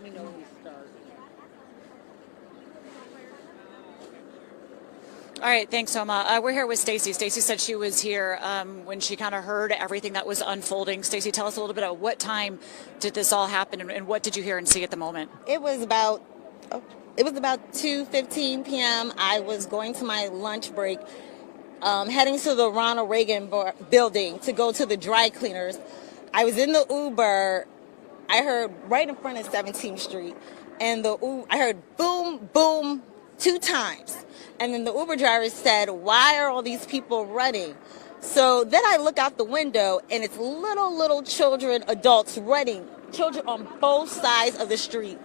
Let me know when you start. All right, thanks, Soma. We're here with Stacy. Stacy said she was here when she kind of heard everything that was unfolding. Stacy, tell us a little bit about what time did this all happen, and what did you hear and see at the moment? It was about 2:15 p.m. I was going to my lunch break, heading to the Ronald Reagan building to go to the dry cleaners. I was in the Uber. I heard right in front of 17th Street, and I heard boom, boom 2 times. And then the Uber driver said, "Why are all these people running?" So then I look out the window, and it's little children, adults running, children on both sides of the street,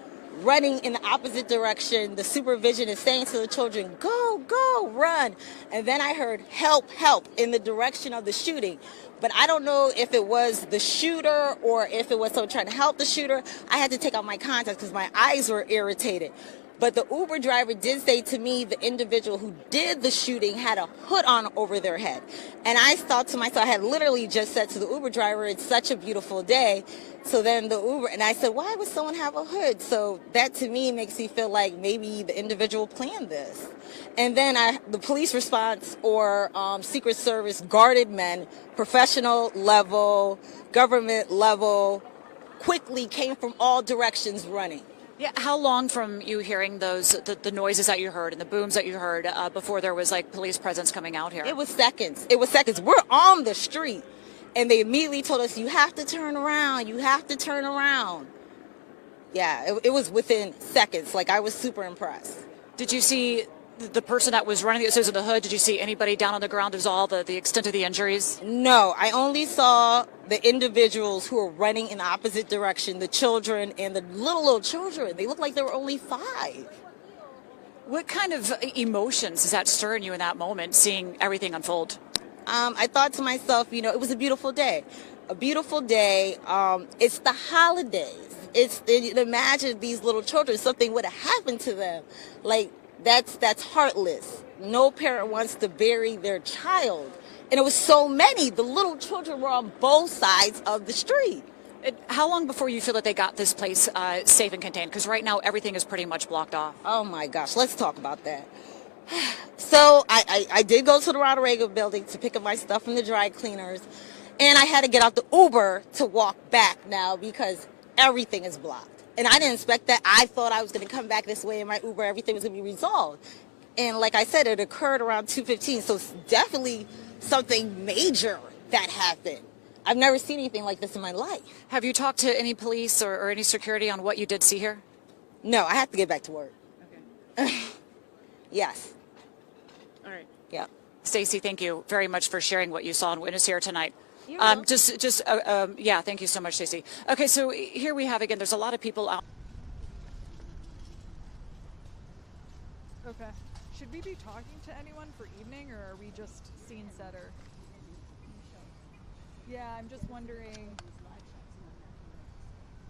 running in the opposite direction. The supervision is saying to the children, "Go, go, run." And then I heard, "Help, help," in the direction of the shooting. But I don't know if it was the shooter or if it was someone trying to help the shooter. I had to take out my contacts because my eyes were irritated. But the Uber driver did say to me the individual who did the shooting had a hood on over their head. And I thought to myself, I had literally just said to the Uber driver, "It's such a beautiful day." So then and I said, "Why would someone have a hood?" So that to me makes me feel like maybe the individual planned this. And then the police response or Secret Service guarded men, professional level, government level, quickly came from all directions running. Yeah, how long from you hearing the noises that you heard and the booms that you heard before there was like police presence coming out here? It was seconds. It was seconds. We're on the street, and they immediately told us, "You have to turn around. You have to turn around." Yeah, it was within seconds. Like, I was super impressed. Did you see the person that was running the in the hood? Did you see anybody down on the ground? There's all the extent of the injuries? No, I only saw the individuals who were running in the opposite direction, the children and the little children. They looked like they were only 5. What kind of emotions is that stirring you in that moment, seeing everything unfold? I thought to myself, it was a beautiful day. A beautiful day. It's the holidays. Imagine these little children, something would have happened to them. Like, that's heartless. No parent wants to bury their child. And it was so many. The little children were on both sides of the street. How long before you feel that they got this place safe and contained? Because right now everything is pretty much blocked off. Oh my gosh, let's talk about that. So I did go to the Ronald Reagan building to pick up my stuff from the dry cleaners. And I had to get out the Uber to walk back now because everything is blocked. And I didn't expect that. I thought I was going to come back this way in my Uber. Everything was going to be resolved. And like I said, it occurred around 2:15. So it's definitely something major that happened. I've never seen anything like this in my life. Have you talked to any police or any security on what you did see here? No, I have to get back to work. Okay. Yes. All right. Yeah. Stacy, thank you very much for sharing what you saw and witnessed here tonight. Yeah, thank you so much, Stacy. Okay, so here we have again, there's a lot of people out. Okay. Should we be talking to anyone for evening, or are we just scene setter? Yeah, I'm just wondering.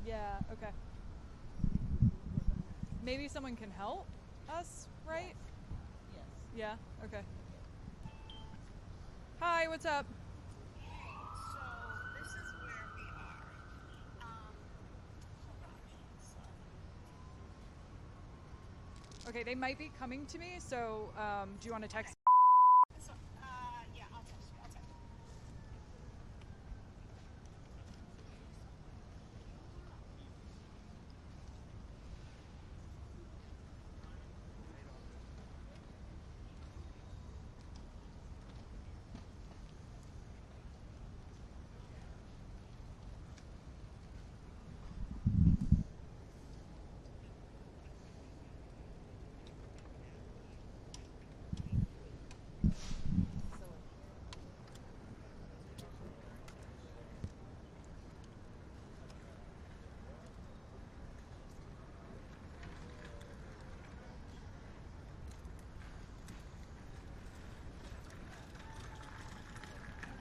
Yeah, okay. Maybe someone can help us, right? Yes. Yeah, okay. Hi, what's up? So this is where we are. Hold on. Okay, they might be coming to me, so do you want to text? So, yeah, I'll text you. I'll text you.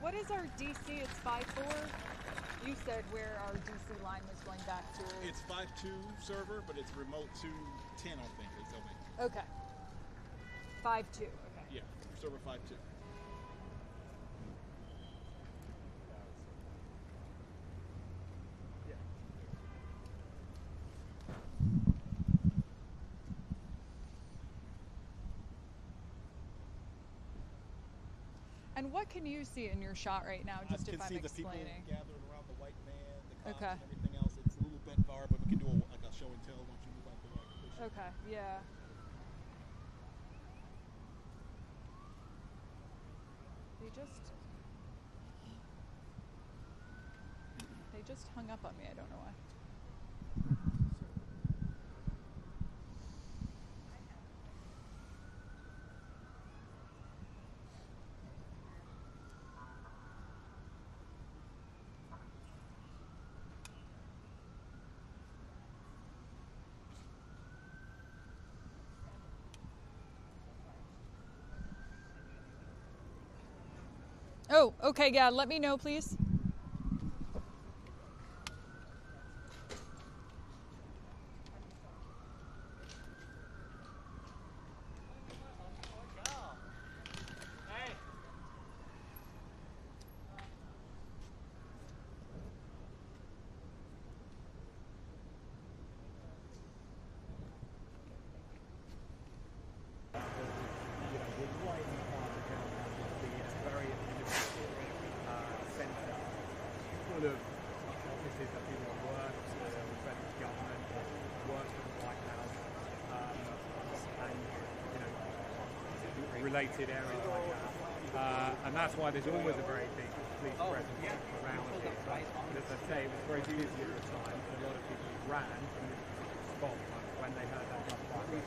What is our DC? It's 5-4. You said where our DC line was going back to. It's 5.2 server, but it's remote to 10, I think they tell me. Okay. 5-2. Okay. Yeah, server 5.2. And what can you see in your shot right now, just if I'm I can see explaining? the people gathered around the white van, the cops, Okay. and everything else. It's a little bit far, but we can do like a show and tell once you move out the way. Okay, yeah. They just hung up on me. I don't know why. Oh, okay, yeah, let me know, please. Full of offices that people have worked with federal government, worked for the White House, and related areas like that. And that's why there's always a very big police presence around here. But as I say, it was very busy at the time, and a lot of people ran from this spot when they heard that gunfire.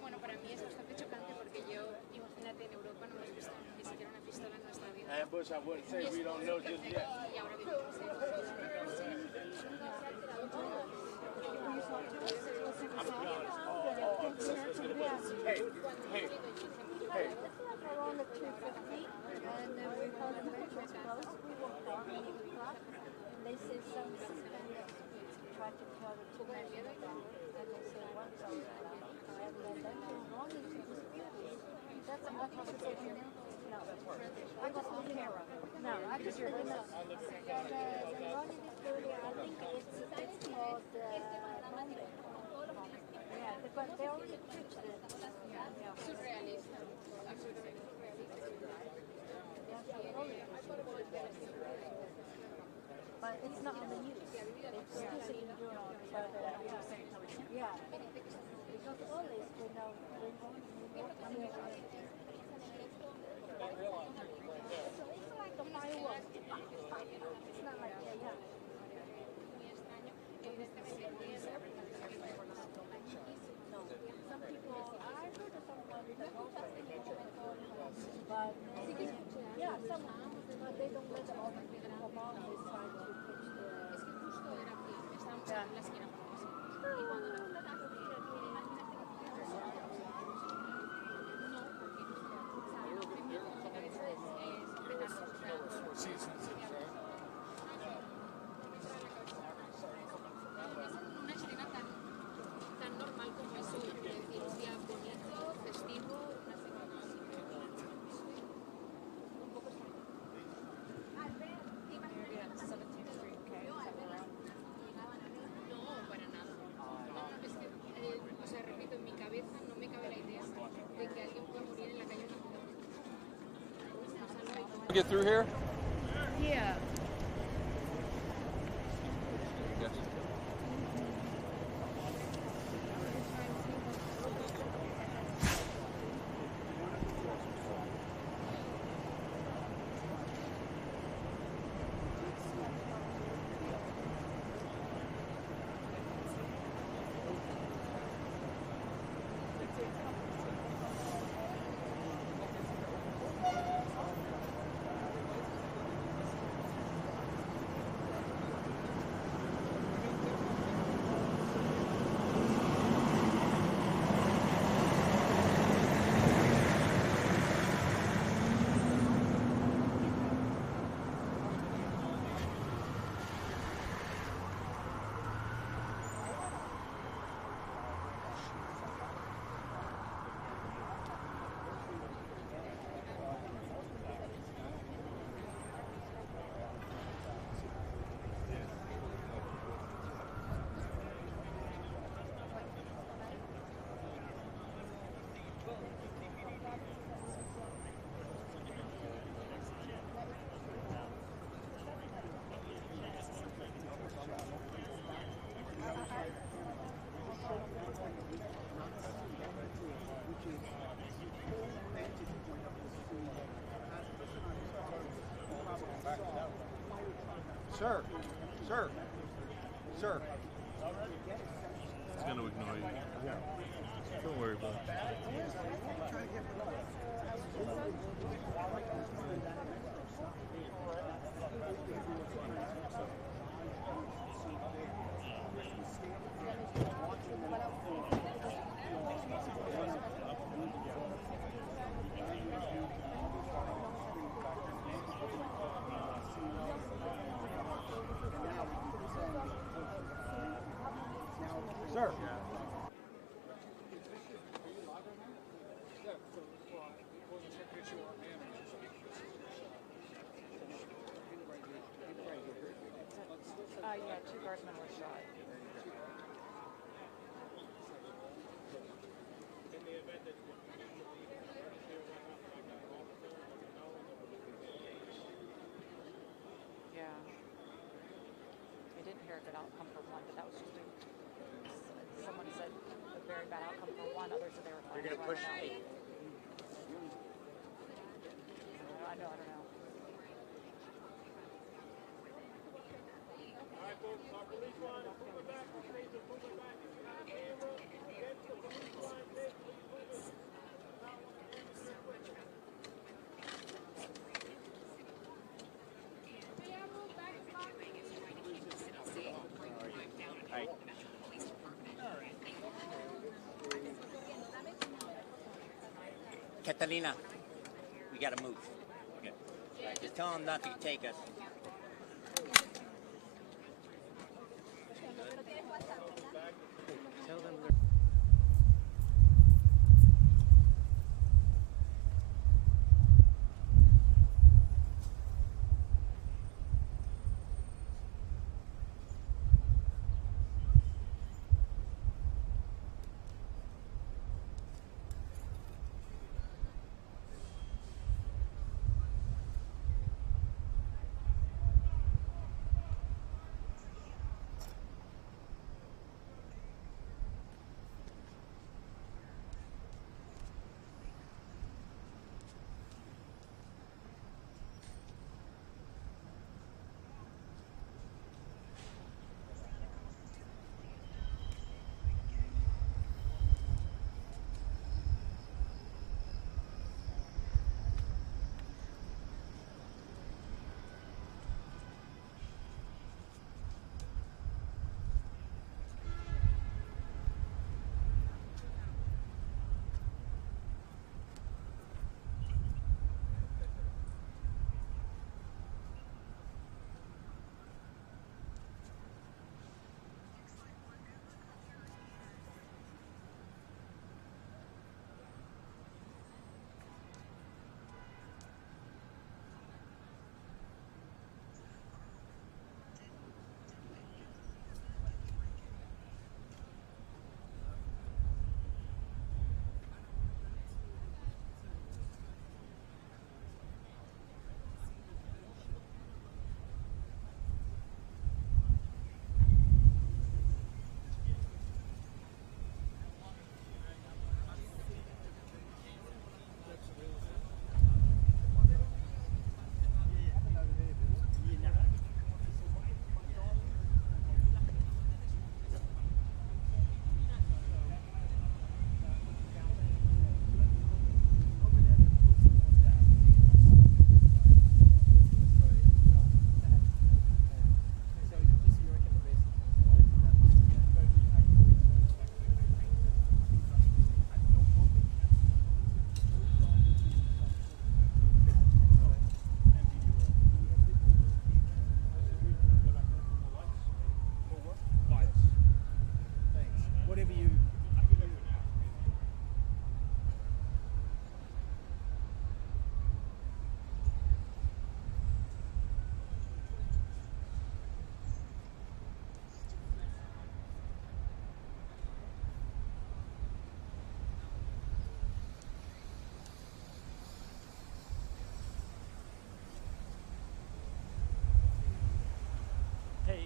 Bueno, para mí es bastante chocante porque yo, imagínate, en Europa no hemos visto ni siquiera una pistola en nuestra vida. Ambush, I wouldn't say we don't know just yet. Y ahora vivimos en Hey, hey, hey. Around at 2:50, and we heard the entrance close. We walked on into the club, and they said some suspended tried to kill the two men in the car, and they said one sold it. And then they were running to dispute this. That's a conversation. No, I got on camera. No, I just heard no. And the running dispute, I think it's called Monday. Yeah, but they already preached it. Yeah. surrealista, absolutamente But it's not on the news. It's just in journal. Yeah. Because always we know we want to hear about it. So it's like a firework. It's not like yeah. No. Some people I heard of someone that also but yeah, some but they don't let the other people come out this time to pitch the es que justo era que estábamos en la esquina y cuando la una escena tan normal como eso, es decir, un día bonito, festivo, una semana un poco no, para nada. No, es que, o sea, repito, en mi cabeza no me cabe la idea de que alguien pueda morir en la calle una mujer. Get through here? yeah. Sir. Sir. Sir. It's going to ignore you. Don't worry about it. Sir. Yeah, 2 guardsmen were shot. Yeah. I didn't hear a good outcome for one, but that was just someone said a very bad outcome for one. Others said they were fine. You're gonna push me. I don't know. Catalina, we gotta move. Okay. Just tell them not to take us. Tell them they're...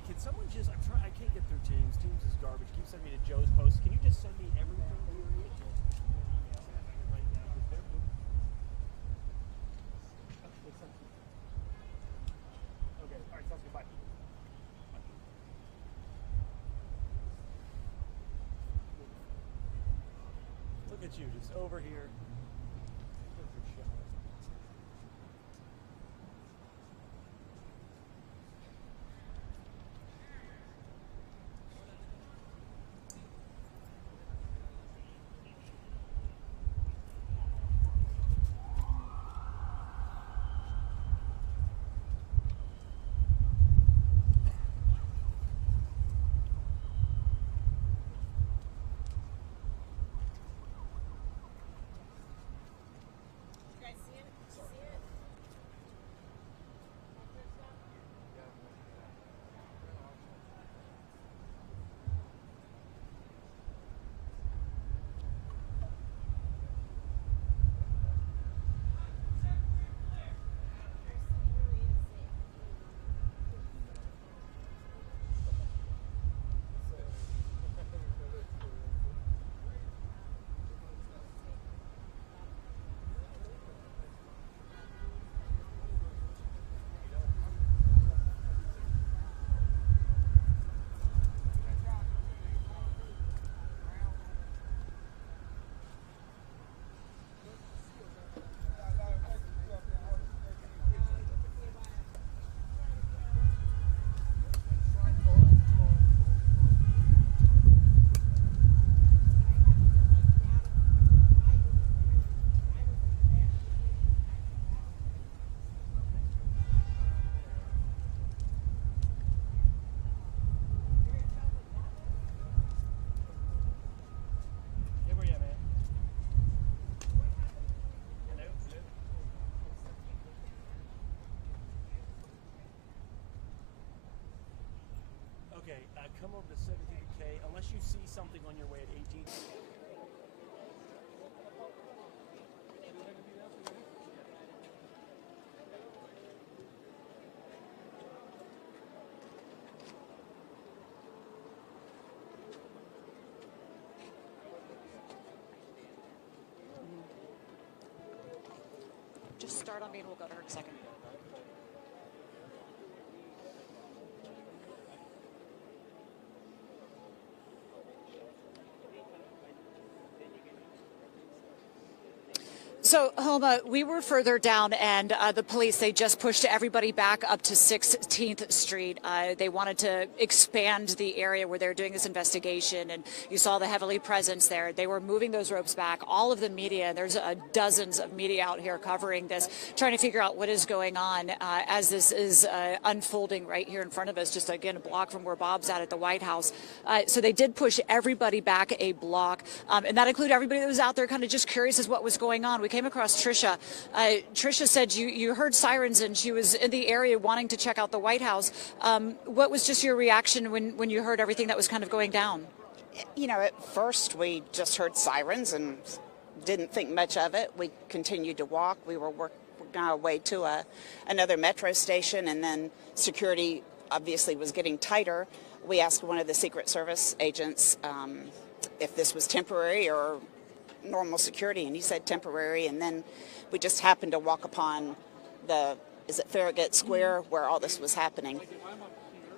Can someone just, I can't get through Teams. Teams is garbage. Keep sending me to Joe's posts. Can you just send me everything that you read? Right now, because they're okay, all right, sounds good. Bye. at you, just over here. Okay, come over to 17K unless you see something on your way at 18. Just start on me and we'll go to her in a second. So, Homa, we were further down, and the police, they just pushed everybody back up to 16th Street. They wanted to expand the area where they're doing this investigation, and you saw the heavily presence there. They were moving those ropes back. All of the media, there's dozens of media out here covering this, trying to figure out what is going on as this is unfolding right here in front of us, just again, a block from where Bob's at the White House. So they did push everybody back a block, and that included everybody that was out there kind of just curious as what was going on. We came across Trisha. Trisha said you heard sirens and she was in the area wanting to check out the White House. What was just your reaction when you heard everything that was kind of going down? You know, at first we just heard sirens and didn't think much of it. We continued to walk. We were working our way to another metro station, and then security obviously was getting tighter. We asked one of the Secret Service agents if this was temporary or normal security, and he said temporary, and then we just happened to walk upon is it Farragut Square, where all this was happening.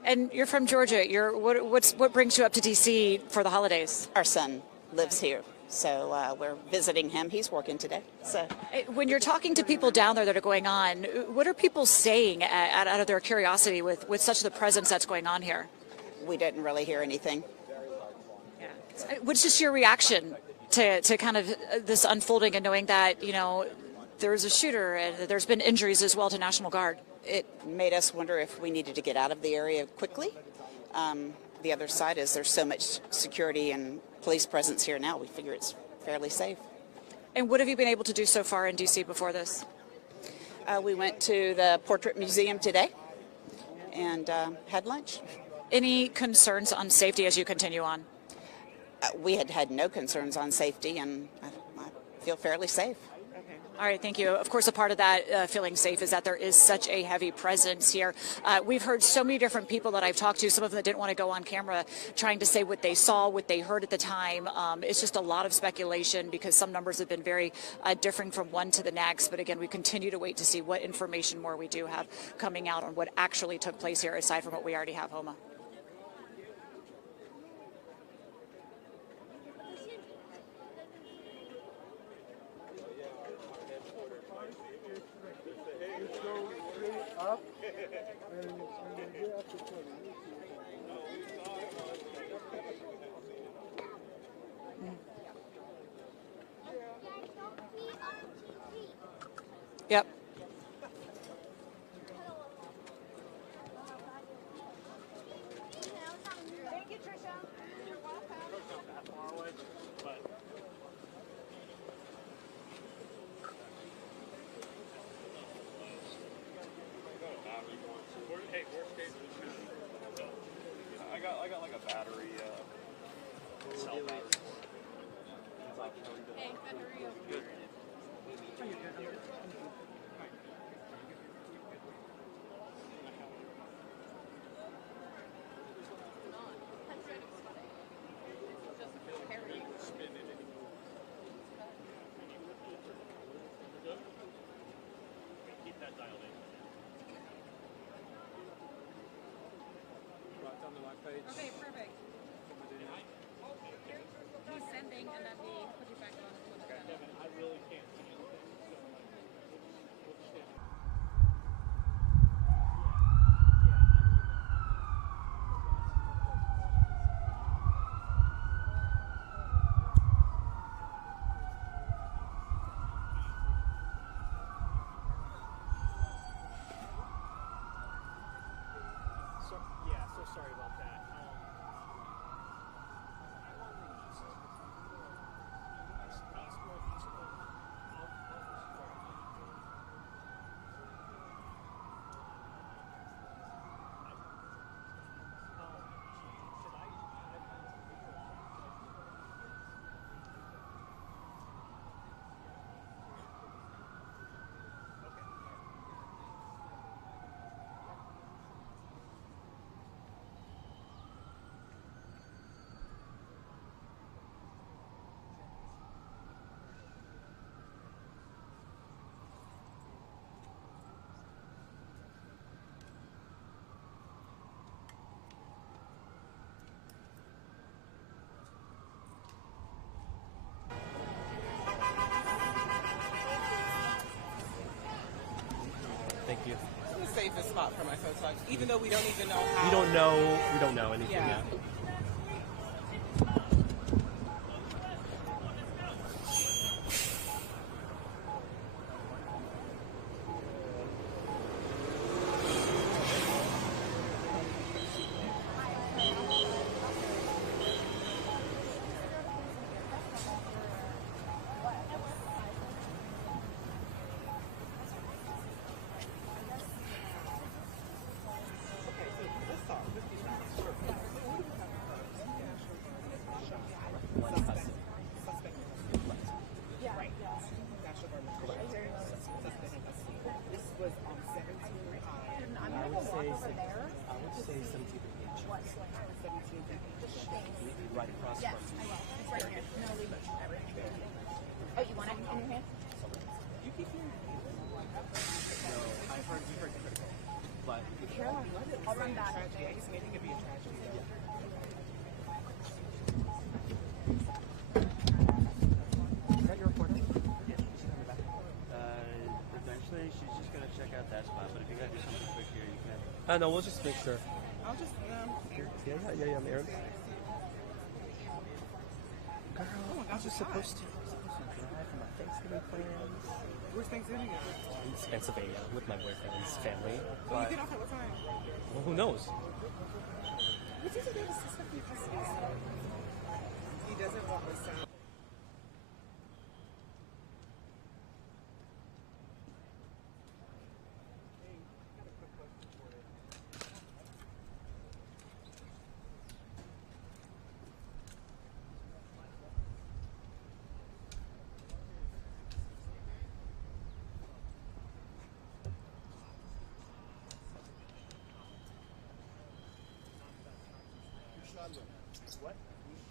And you're from Georgia. What brings you up to D.C. for the holidays? Our son lives here, so we're visiting him. He's working today. So when you're talking to people down there that are going on, what are people saying out of their curiosity with such the presence that's going on here? We didn't really hear anything. Yeah. What's just your reaction to kind of this unfolding and knowing that, you know, there's a shooter and there's been injuries as well to National Guard? It made us wonder if we needed to get out of the area quickly. The other side is there's so much security and police presence here now, we figure it's fairly safe. And what have you been able to do so far in D.C. before this? We went to the Portrait Museum today and had lunch. Any concerns on safety as you continue on? We had no concerns on safety, and I feel fairly safe. Okay. All right, thank you. Of course, a part of that feeling safe is that there is such a heavy presence here. We've heard so many different people that I've talked to, some of them that didn't want to go on camera, trying to say what they saw, what they heard at the time. It's just a lot of speculation because some numbers have been very different from one to the next. But again, we continue to wait to see what information more we do have coming out on what actually took place here, aside from what we already have, Homa. Yep. Thank you, Trisha. You're welcome. Not that far away, but Hey, worst case, I got like a battery, cell battery. Hey, battery of Good. keep that dialed in. right on the right page. Okay, perfect. He's sending and then we put it back on. I really can't. So sorry about that. Thank you. It's the safest spot for my photo, even though we don't even know how. We don't know anything Yeah. yet. Right across Yes, from I will. It's right here. No, leave it. Oh, you want it in your hand? You keep hearing. No, I've heard critical, but Caroline, let it. I'll run back. Tragedy. I guess maybe it could be a tragedy. Is that your reporter? Yeah, she's coming back. Eventually, she's just gonna check out that spot. But if you gotta do something quick here, you can. No, we'll just make sure. I'll just here. Yeah, I'm Aaron. Girl, Oh my I gosh, was supposed to drive for my Thanksgiving plans. Where's Thanksgiving at? It's Pennsylvania with my boyfriend's family. Well, you get off at what time? Well, who knows? What is it that his sister in custody? He doesn't want the sound. What?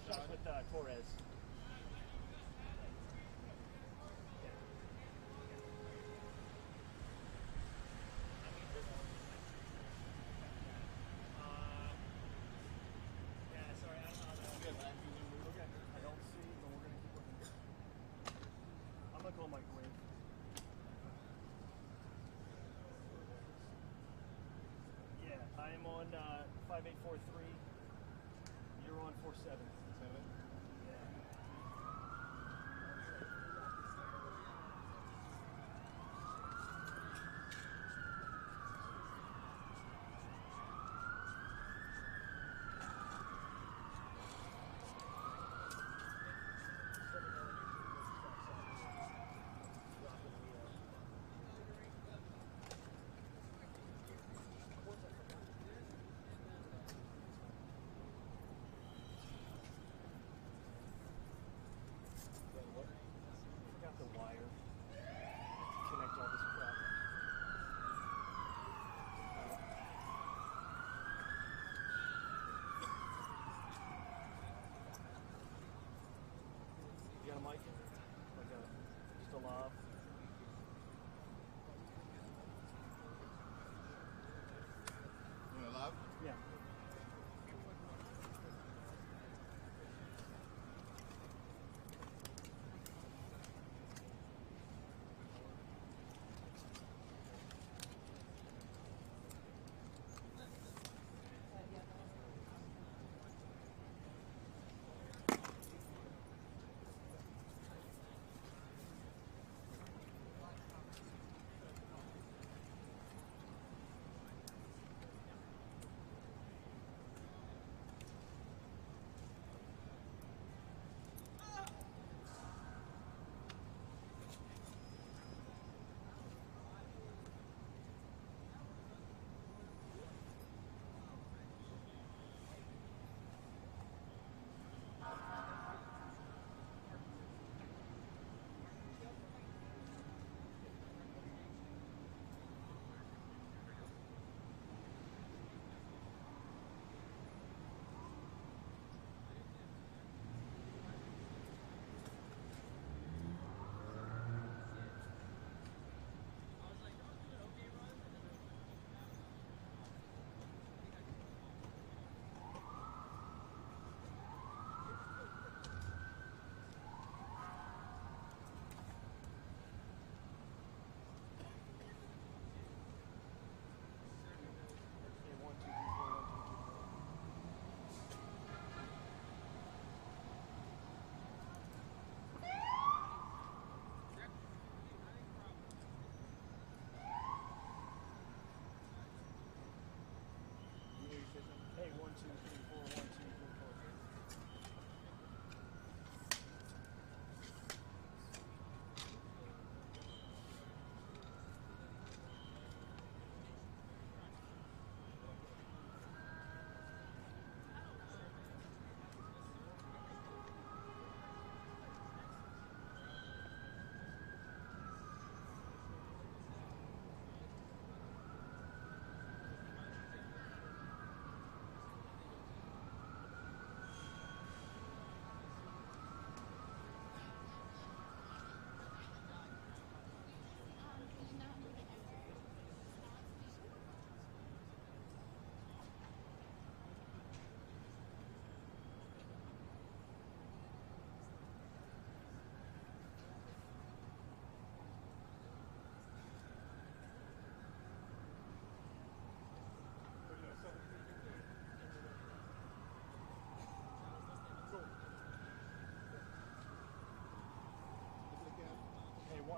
Shot with Torres. I'm gonna call microwave. Yeah, I'm on 5843. You're on 47. 7? Yeah.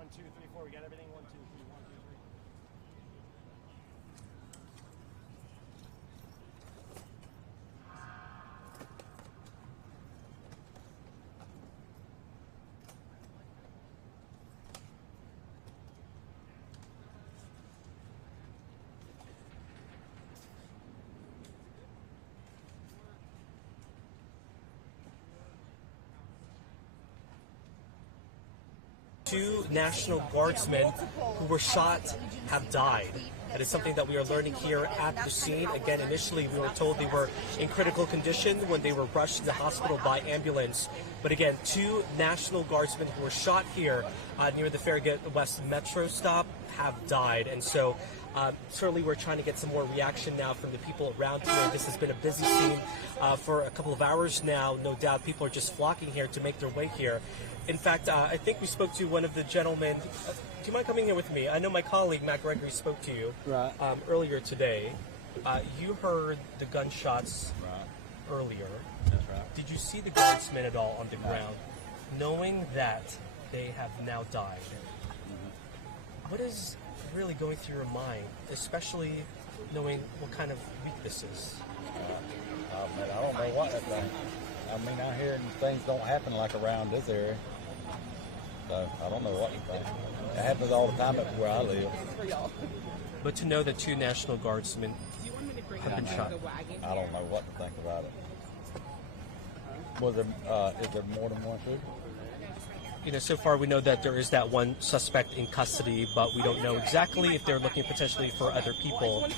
1, 2, 3, 4. We got everything. 1, 2, 3, 1, 2, 3. Two National Guardsmen who were shot have died. That is something that we are learning here at the scene. Again, initially we were told they were in critical condition when they were rushed to the hospital by ambulance. But again, two National Guardsmen who were shot here near the Farragut West Metro stop have died. And so certainly we're trying to get some more reaction now from the people around here. This has been a busy scene for a couple of hours now. No doubt people are just flocking here to make their way here. In fact, I think we spoke to one of the gentlemen. Do you mind coming here with me? I know my colleague, Matt Gregory, spoke to you earlier today. You heard the gunshots earlier. That's right. Did you see the guardsmen at all on the ground, knowing that they have now died? What is really going through your mind, especially knowing what kind of week this is? Man, I don't know what that thing. I mean, I hear things don't happen like around this area. So I don't know what to think. It happens all the time up where I live. But to know that two National Guardsmen have been shot. I don't know what to think about it. Is there more than one shooter? You know, so far we know that there is that one suspect in custody, but we don't know exactly if they're looking potentially for other people.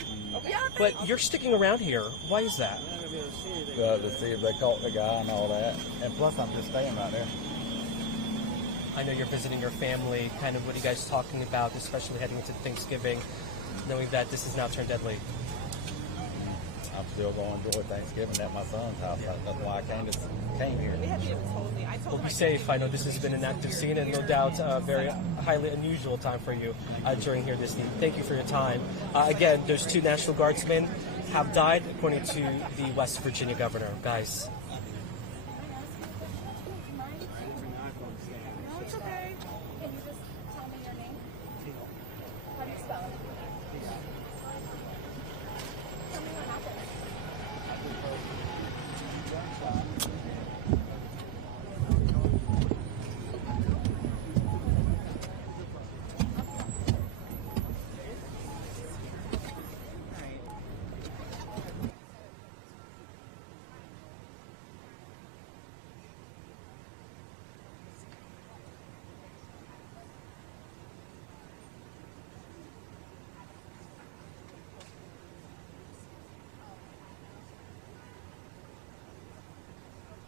But you're sticking around here. Why is that? To see if they caught the guy and all that. And plus, I'm just staying right there. I know you're visiting your family. Kind of what are you guys talking about, especially heading into Thanksgiving, knowing that this has now turned deadly? I'm still going to enjoy Thanksgiving at my son's house. That's why I came here. Well, be safe. I know this has been an active scene and no doubt a very highly unusual time for you during here this evening. Thank you for your time. Again, there's two National Guardsmen have died, according to the West Virginia governor. Guys. No, it's okay. Can you just tell me your name? How do you spell it? Tell me what happened.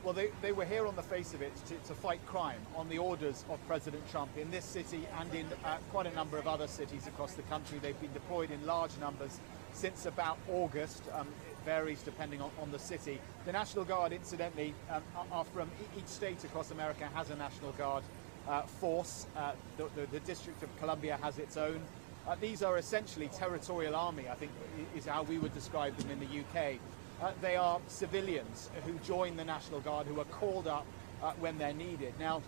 Well, they were here on the face of it to fight crime on the orders of President Trump in this city and in quite a number of other cities across the country. They've been deployed in large numbers since about August. It varies depending on the city. The National Guard, incidentally, are from each state across America has a National Guard force. The District of Columbia has its own. These are essentially territorial army, I think is how we would describe them in the UK. They are civilians who join the National Guard, who are called up when they're needed. Now,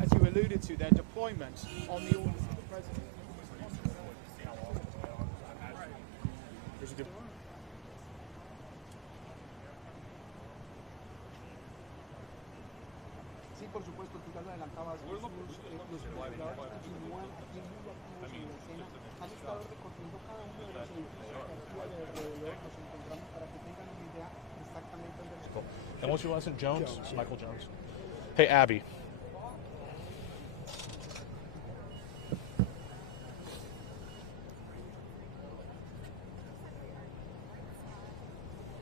as you alluded to, their deployment on the orders of the President. Sí, por supuesto, tú ya lo adelantabas. Los investigadores continúan aquí muy activos en la escena. Han estado recorriendo cada uno de los edificios que aquí alrededor nos encontramos para que tengan una idea exactamente dónde los encontramos. And what's your last name? Jones? Michael Jones. Hey, Abby.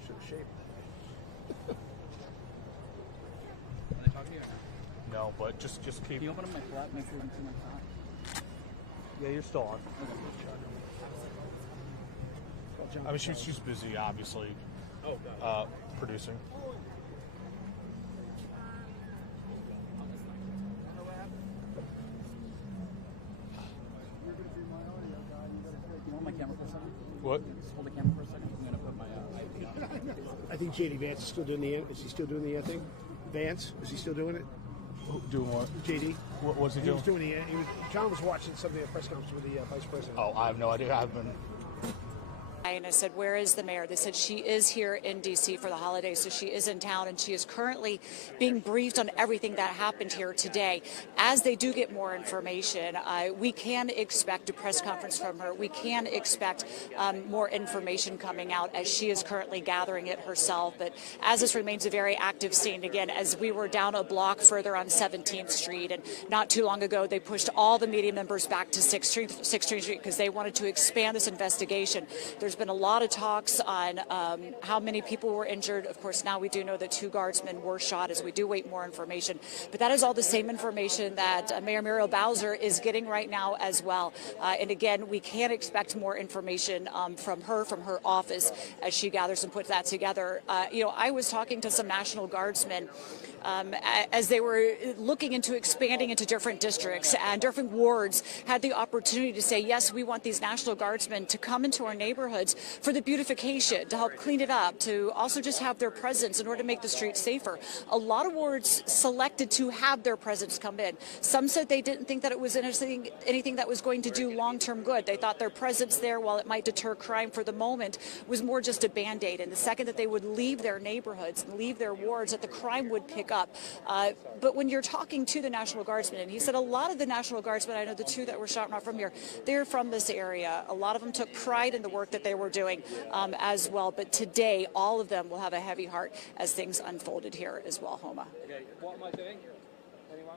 Should have shaved. Can I talk to you? No, but just keep. Can you open up my flat, make sure you can see my flat? Yeah, you're still on. I mean, she's busy, obviously. Producing. You want my camera for a second? What? Just hold the camera for a second. I'm going to put my ID on. I think J.D. Vance is still doing the. Is he still doing the thing? Vance, is he still doing it? Doing what? JD. What was he He doing? was doing John was watching something at a press conference with the vice president. Oh, I have no idea. I haven't been. And I said, where is the mayor? They said she is here in D.C. for the holidays, so she is in town, and she is currently being briefed on everything that happened here today. As they do get more information, we can expect a press conference from her. We can expect more information coming out as she is currently gathering it herself. But as this remains a very active scene, again, as we were down a block further on 17th Street, and not too long ago, they pushed all the media members back to 6th Street because they wanted to expand this investigation. There's been a lot of talks on how many people were injured. Of course, now we do know that 2 guardsmen were shot as we do wait more information. But that is all the same information that Mayor Muriel Bowser is getting right now as well. And again, we can expect more information from her office as she gathers and puts that together. I was talking to some National Guardsmen as they were looking into expanding into different districts, and different wards had the opportunity to say, yes, we want these National Guardsmen to come into our neighborhoods for the beautification, to help clean it up, to also just have their presence in order to make the streets safer. A lot of wards selected to have their presence come in. Some said they didn't think that it was anything that was going to do long-term good. They thought their presence there, while it might deter crime for the moment, was more just a Band-Aid. And the second that they would leave their neighborhoods and leave their wards, that the crime would pick up. But when you're talking to the National Guardsmen, and he said a lot of the National Guardsmen, I know the 2 that were shot not from here, they're from this area. A lot of them took pride in the work that they were doing as well. But today, all of them will have a heavy heart as things unfolded here as well, Homa. Okay, what am I doing? Anyone?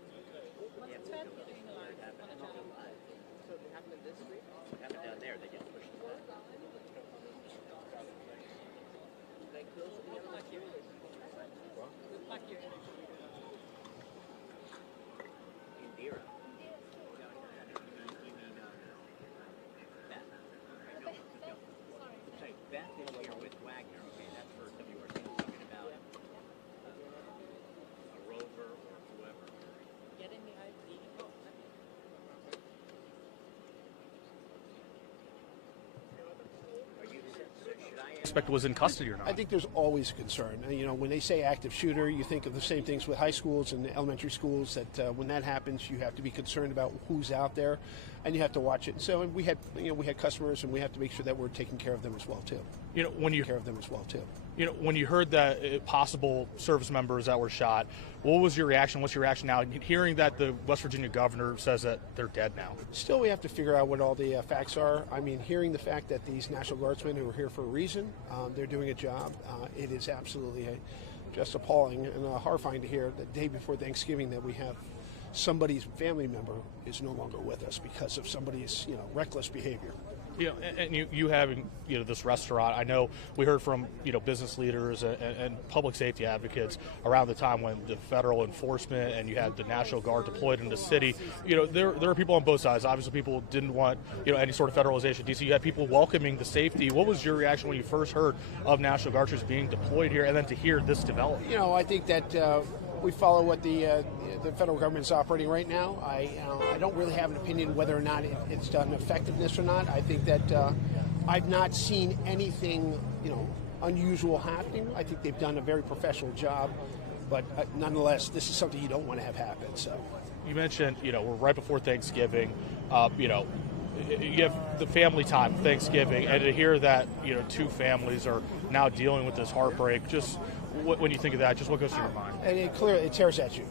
Expect was in custody or not? I think there's always a concern. When they say active shooter, you think of the same things with high schools and elementary schools, that when that happens, you have to be concerned about who's out there, and you have to watch it. So we had customers, and we have to make sure that we're taking care of them as well too. When you heard that possible service members that were shot, what was your reaction? What's your reaction now, hearing that the West Virginia governor says that they're dead now? Still, we have to figure out what all the facts are. I mean, hearing the fact that these National Guardsmen who are here for a reason, they're doing a job. It is absolutely just appalling and horrifying to hear the day before Thanksgiving that we have somebody's family member is no longer with us because of somebody's reckless behavior. And you having this restaurant, I know we heard from business leaders and public safety advocates around the time when the federal enforcement and you had the National Guard deployed in the city. There are people on both sides. Obviously, people didn't want any sort of federalization. DC, you had people welcoming the safety. What was your reaction when you first heard of National Guard troops being deployed here, and then to hear this develop? I think that we follow what the federal government is operating right now. I don't really have an opinion whether or not it's done effectiveness or not. I think that I've not seen anything unusual happening. I think they've done a very professional job, but nonetheless, this is something you don't want to have happen. So you mentioned we're right before Thanksgiving. You have the family time, Thanksgiving, and to hear that 2 families are now dealing with this heartbreak, just when you think of that, just what goes through your mind? And it tears at you.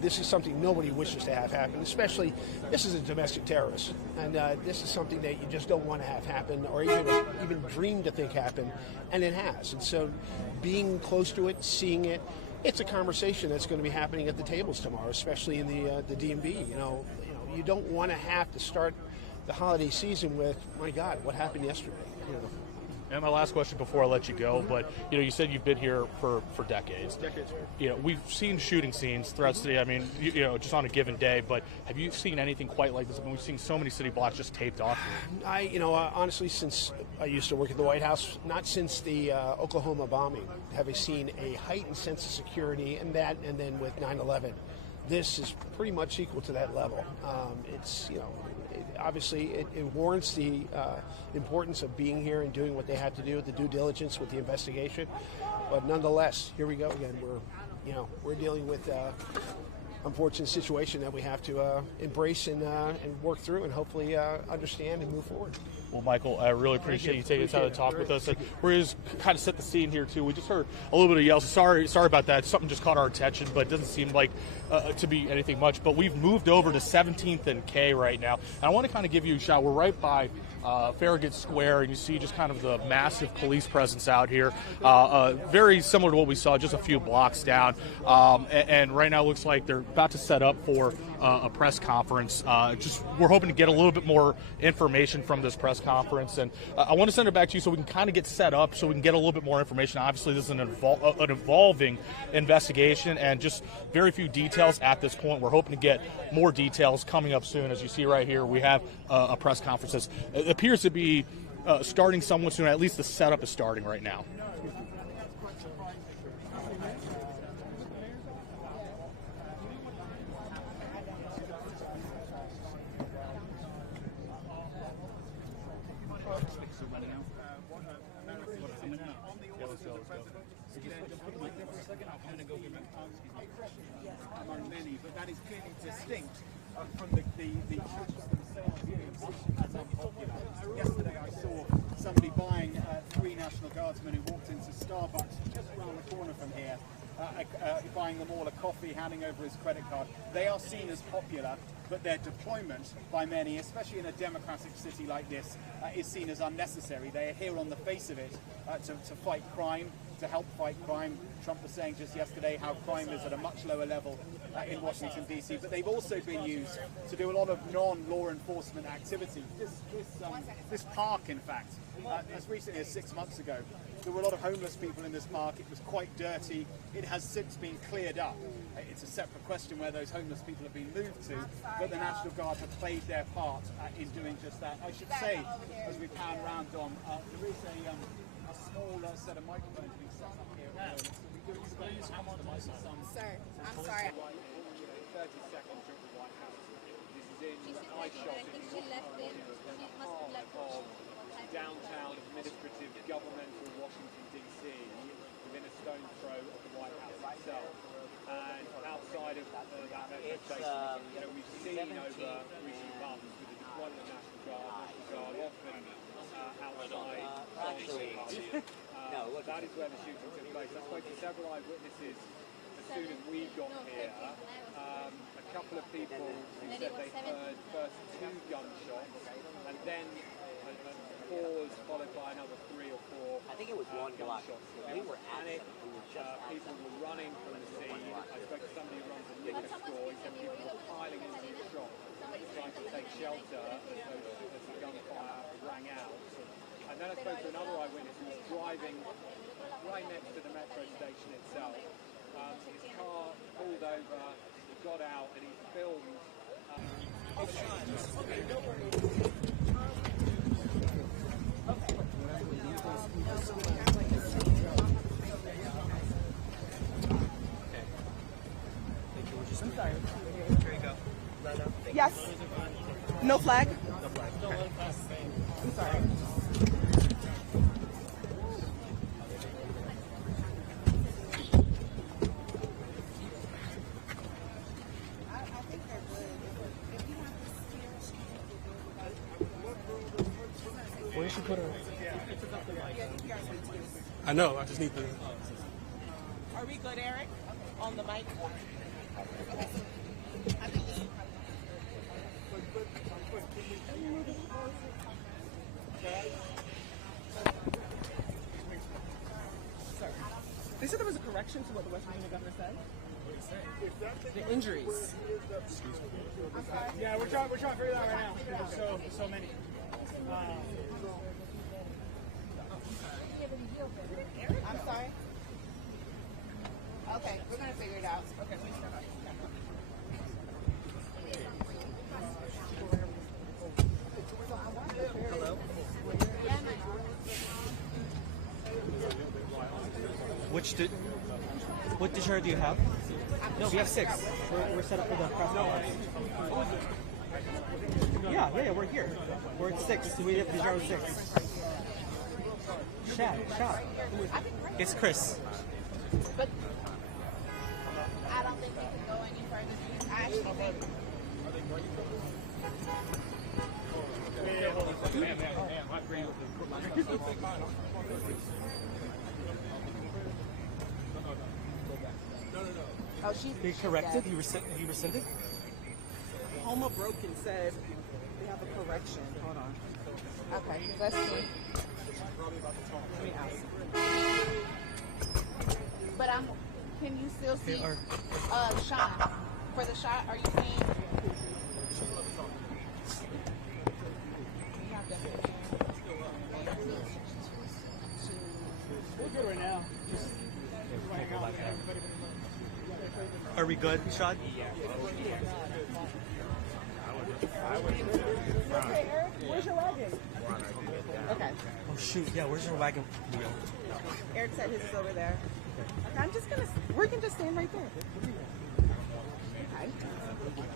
This is something nobody wishes to have happen, especially this is a domestic terrorist. And this is something that you just don't want to have happen or even dream to think happen, and it has. And so being close to it, seeing it, it's a conversation that's going to be happening at the tables tomorrow, especially in the DMV. You don't want to have to start the holiday season with, my God, what happened yesterday? And my last question before I let you go, but you said you've been here for decades. We've seen shooting scenes throughout the city. I mean, just on a given day. But have you seen anything quite like this? I mean, we've seen so many city blocks just taped off. Honestly, since I used to work at the White House, not since the Oklahoma bombing have I seen a heightened sense of security, and then with 9/11, this is pretty much equal to that level. Obviously, it warrants the importance of being here and doing what they had to do, the due diligence with the investigation. But nonetheless, here we go again. We're dealing with unfortunate situation that we have to embrace and work through and hopefully understand and move forward. Well, Michael, I really appreciate you taking the time to talk with us. And we're just kind of set the scene here, too. We just heard a little bit of yells. Sorry about that. Something just caught our attention, but it doesn't seem like to be anything much. But we've moved over to 17th and K right now. And I want to kind of give you a shot. We're right by Farragut Square, and you see just kind of the massive police presence out here. Very similar to what we saw just a few blocks down. And right now it looks like they're about to set up for a press conference. We're hoping to get a little bit more information from this press conference, and I want to send it back to you so we can kind of get set up so we can get a little bit more information. Obviously, this is an evolving investigation and just very few details at this point. We're hoping to get more details coming up soon. As you see right here, we have a press conference. It appears to be starting somewhat soon. At least the setup is starting right now. Among many, but that is clearly distinct from the shooters themselves as unpopular. Yesterday I saw somebody buying 3 National Guardsmen who walked into Starbucks just around the corner from here, buying them all a coffee, handing over his credit card. They are seen as popular, but their deployment by many, especially in a democratic city like this, is seen as unnecessary. They are here on the face of it to fight crime, to help fight crime. Trump was saying just yesterday how crime is at a much lower level in Washington, D.C., but they've also been used to do a lot of non-law enforcement activity. This park, in fact, as recently as 6 months ago, there were a lot of homeless people in this park. It was quite dirty. It has since been cleared up. It's a separate question where those homeless people have been moved to, but the National Guard have played their part in doing just that. I should say, as we pan around, Dom, there is a small set of microphones being set up here. So we do expect to come on to some... Sir, I'm sorry. 30 seconds of the White House. This is in eye shot of downtown administrative governmental Washington, D.C., within a stone's throw of the White House itself. And outside of that metro station, we've seen over recent months with the deployment of National Guard often outside. That is where the shooting took place. I spoke to several eyewitnesses as soon as we got here. A couple of people who said they heard first 2 gunshots and then a pause followed by another 3 or 4. I think it was 1 gunshots. We were panic. People were running from the scene. I spoke to somebody who runs a liquor store. He said people were piling into the shop, trying to take shelter as the gunfire rang out. And then I spoke to another eyewitness who was driving right next to the metro station itself. His car pulled over, he got out, and he filmed. I'm sorry. Here you go. Yes. No flag? No flag. I'm sorry. Where did she put her? I know, I just need the... Are we good, Eric? On the mic? They said there was a correction to what the West Virginia governor said. The injuries. Yeah, we're trying to figure that right now. There's so many. I'm sorry. Okay, we're gonna figure it out. Okay, please stand up. Hello. What discharge do you have? No, we have 6. We're set up for the press conference. Yeah, we're here. We're at 6. We have discharge 6. Shad. It's Chris. But I don't think we can go any further. Oh, she's. They corrected? You rescinded? Homa Broken said they have a correction. Hold on. Okay, let's see. Let me ask. But can you still see Sean? For the shot, are you seeing? We're good right now. Are we good, Sean? Okay, Eric, where's your wagon? Okay. Oh shoot, yeah, where's your wagon wheel? Eric said his is over there. Okay, I'm just gonna, we can just stand right there. Okay.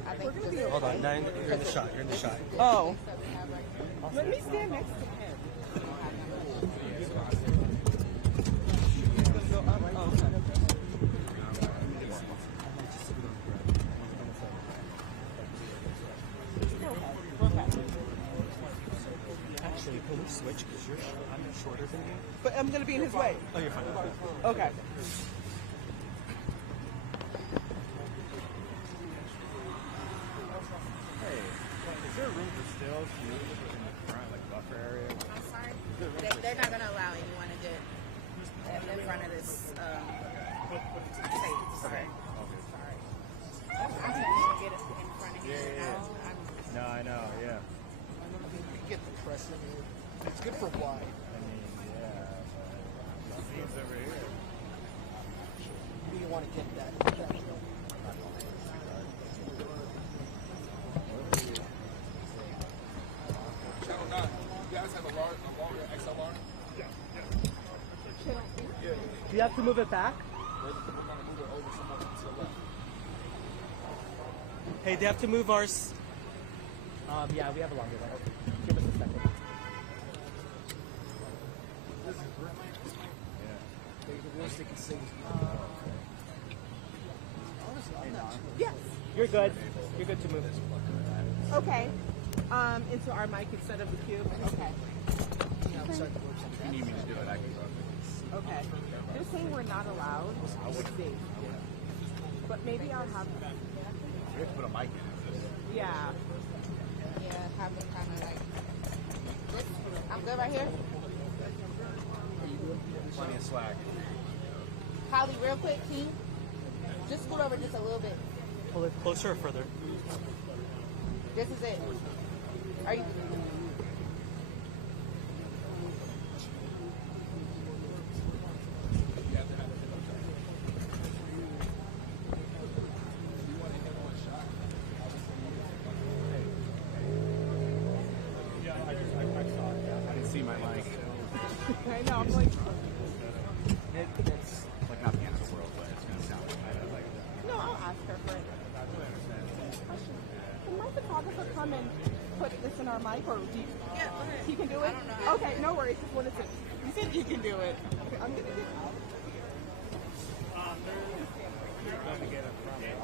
I think We're gonna be okay. Hold on, Nine, you're in the shot, Oh. Let me stand next to him. Actually, can we switch? Because I'm shorter than you. But I'm gonna be in his way. Oh, you're fine. Okay. Hey, is there room for stills in the front, like buffer area? I'm sorry. They're not going to allow anyone to get in front of this. Sorry. I'm trying to get it in front of here. No, I know, yeah. Get the press in here. It's good for wide. I mean, yeah, but scenes over here. You don't want to get that. Channel 9, you guys have a longer XLR? Yeah. Do you have to move it back? We're going to move it over somewhat to the left. Hey, they have to move ours. Yeah, we have a longer one. Give us a second. This is great. Yeah. The worst they can say is honestly, I'm not sure. Yes. You're good. You're good to move. Okay. Into our mic instead of the cube. Okay. Yeah, I'm sorry. If you need me to do it, I can go. Okay. They're saying we're not allowed. It's safe. But maybe I'll have. We have to put a mic in it. Yeah. Yeah, have it kind of like. I'm good right here. Plenty of swag. Holly, real quick, can you just scoot over just a little bit? Pull it closer or further? This is it. Are you? I know, I'm like. It's like not the end of the world, but it's going to sound like No, I'll ask her for it. Question. Can my photographer come and put this in our mic, or do you, Yeah, go ahead. he can do it? I don't know. Okay, no worries. Just wanted to. You said you can do it. Okay, I'm gonna do it. trying to get it from it.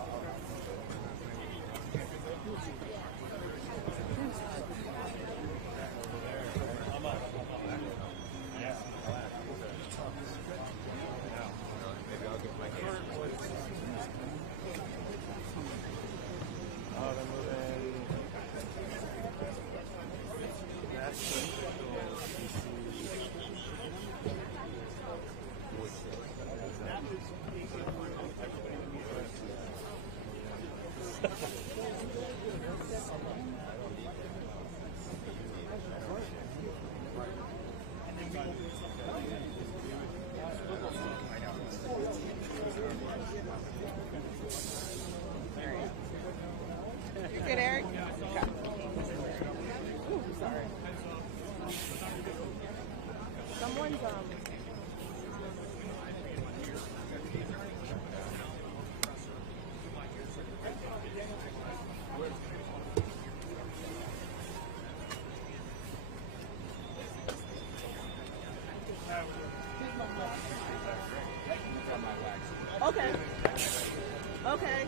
You good, Eric? Okay. Ooh, sorry. Someone's Okay. Okay.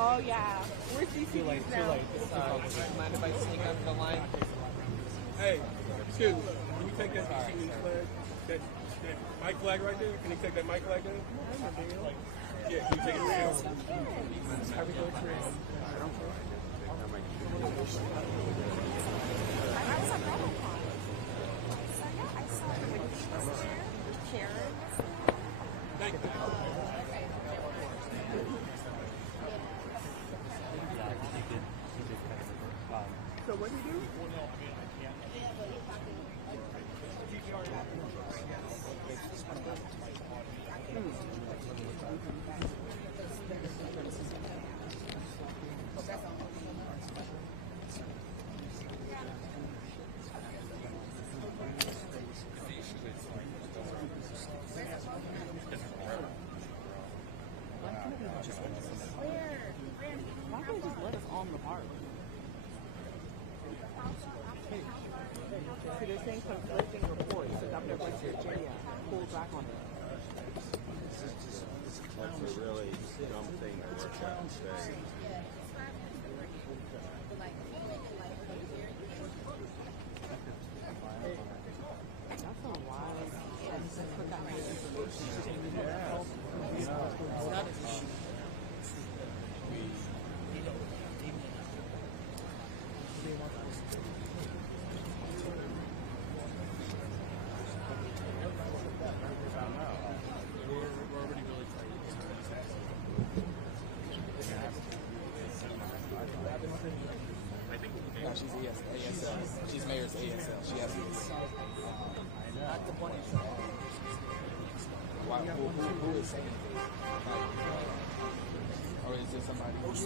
Oh yeah. Where's DC Too late. now? Mind if I sneak under the line? Hey, excuse me. Can you take that flag? That mic flag right there? Can you take that mic flag down? Yeah, can you take it down? I was on Robocon. So yeah, I saw the was there, Karen was there. Thank you. So what do you do? Why can't you just let us on the park? See, they're saying conflicting reports. The governor of West Virginia pulled back on it. That's a really dumb thing to work out and say. That's a wild. No, she's ASL. She's mayor's ASL. She has not the one. Why, who is saying this? Or is there somebody who's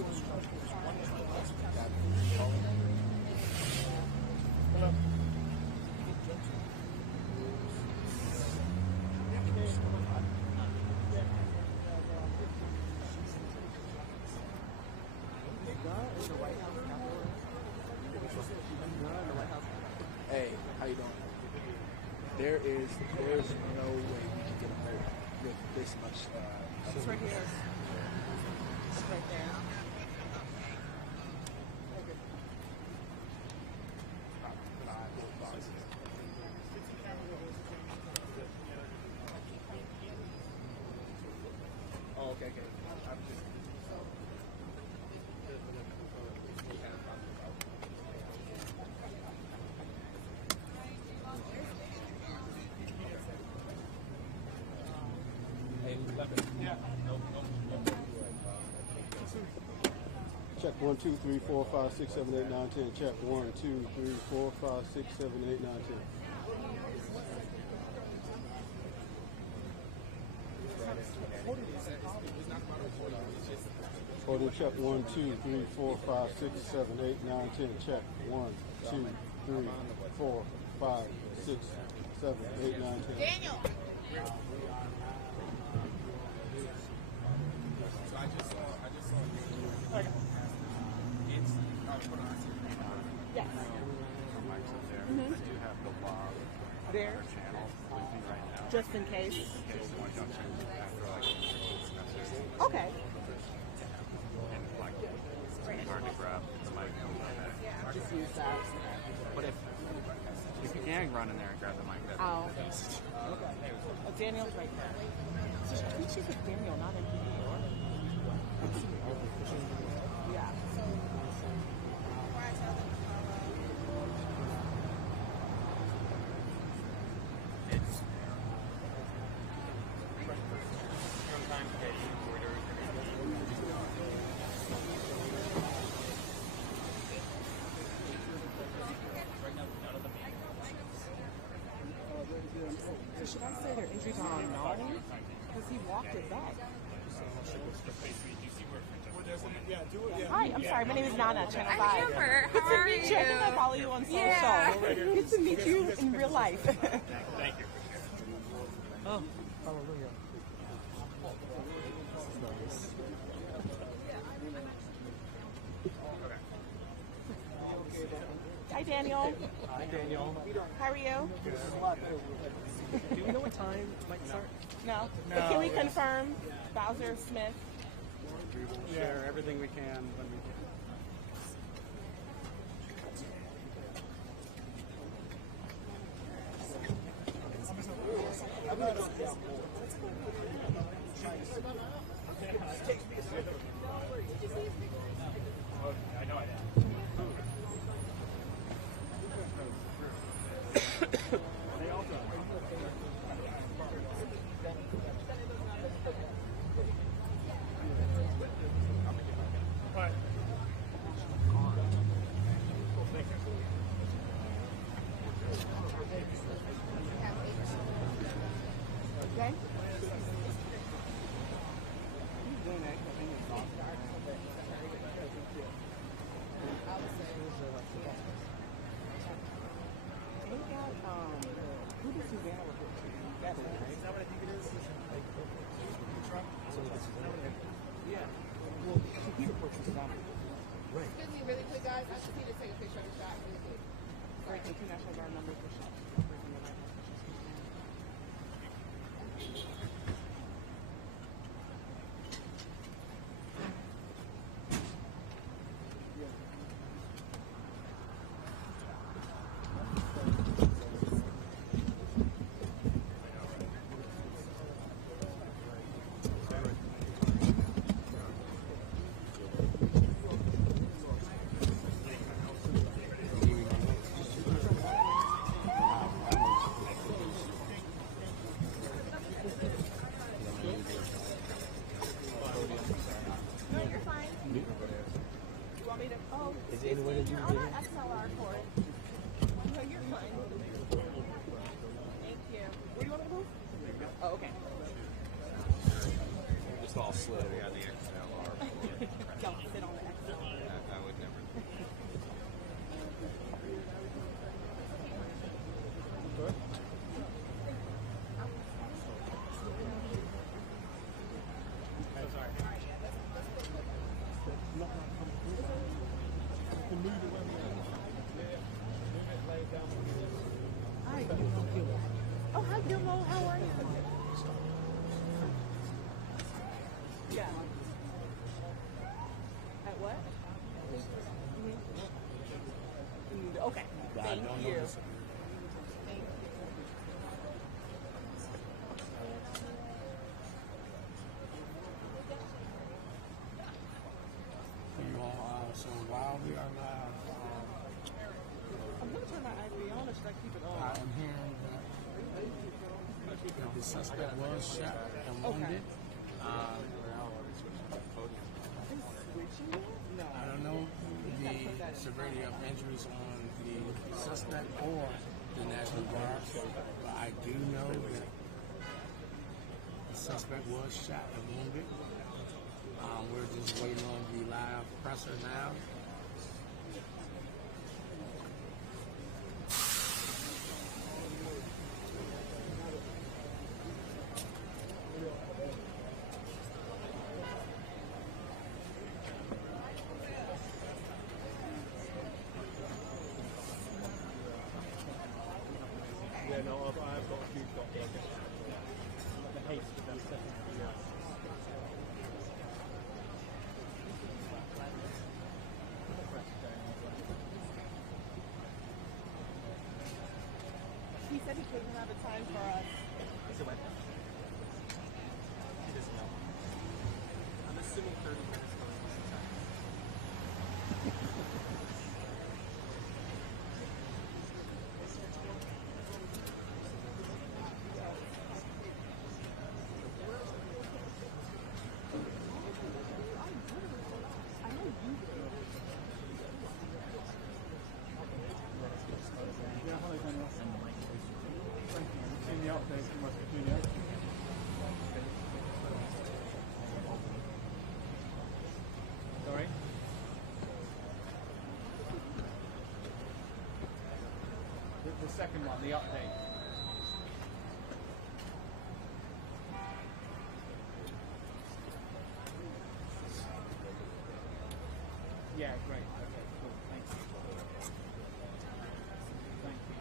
Hey, how you doing? There's no way we can get a hold with this much. It's right here. It's right there. Oh, okay. Check 1, 2, 3, 4, 5, 6, 7, 8, 9, 10. Check 1, 2, 3, 4, 5, 6, 7, 8, 9, 10. Holding check 1, 2, 3, 4, 5, 6, 7, 8, 9, 10. Check 1, 2, 3, 4, 5, 6, 7, 8, 9, 10. Daniel. So I just saw. Okay. Yes. I do have the log there channel with me right now. Just in case. One junction after Okay. And like it's hard to grab the mic. Just use that. But if you can run in there and grab the mic, that'd be Oh. the best. Okay. Oh, Daniel's right there. So she's with Daniel, not in Yeah. So should I say their injuries are unknown? Because he walked it back. Hi, I'm sorry. My name is Nana, Channel 5. I'm Amber. How are you? Good to meet you. I think I follow you on social. Yeah. Good to meet you in real life. Thank you. Oh, hallelujah. Hi, Daniel. Hi, Daniel. How are you? Do we know what time it might start? No. No. But can we confirm Bowser Smith? We will share everything we can when we can. I know I am. Excuse me, really quick, guys. I just need to take a picture of the shot really quick. Great, the two National Guard numbers were shot. Is there any way that you can do it? XLR for it. No, you're fine. Thank you. Where do you want me to move? Oh, okay. Just all slid. We got the XLR. Don't sit on the XLR. I would never. Hi. Oh, hi, Gilmo. How are you? Yeah. At what? Okay. Thank you. Thank you. You all, so while we are live, I'm going to turn my IP on or should I keep it on? I am hearing that the suspect was shot and wounded. I don't know the severity of injuries on the suspect or the National Guard, but I do know that the suspect was shot and wounded. We're just waiting on the live presser now. Yeah, no, I've got a few shots. The haste of them setting the He said he couldn't have a time for us. Is it wet? He doesn't know. I'm assuming 30 minutes. Sorry? The second one, the update. Yeah, great. Okay, cool. Thank you. Thank you.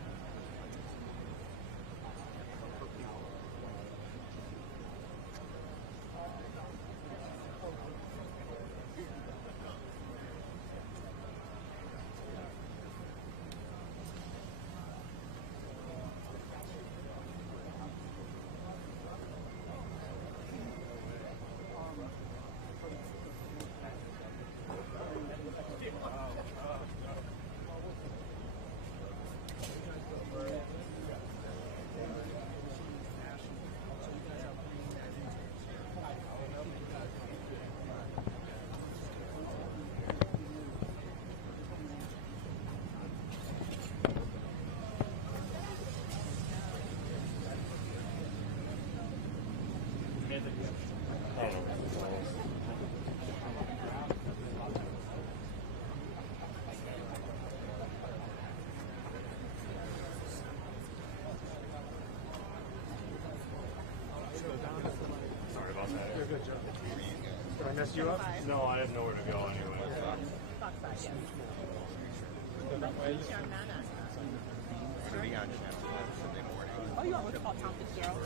Did I mess you up? No, I didn't know where to go anyway. Oh, you want what's called Tom Fitzgerald?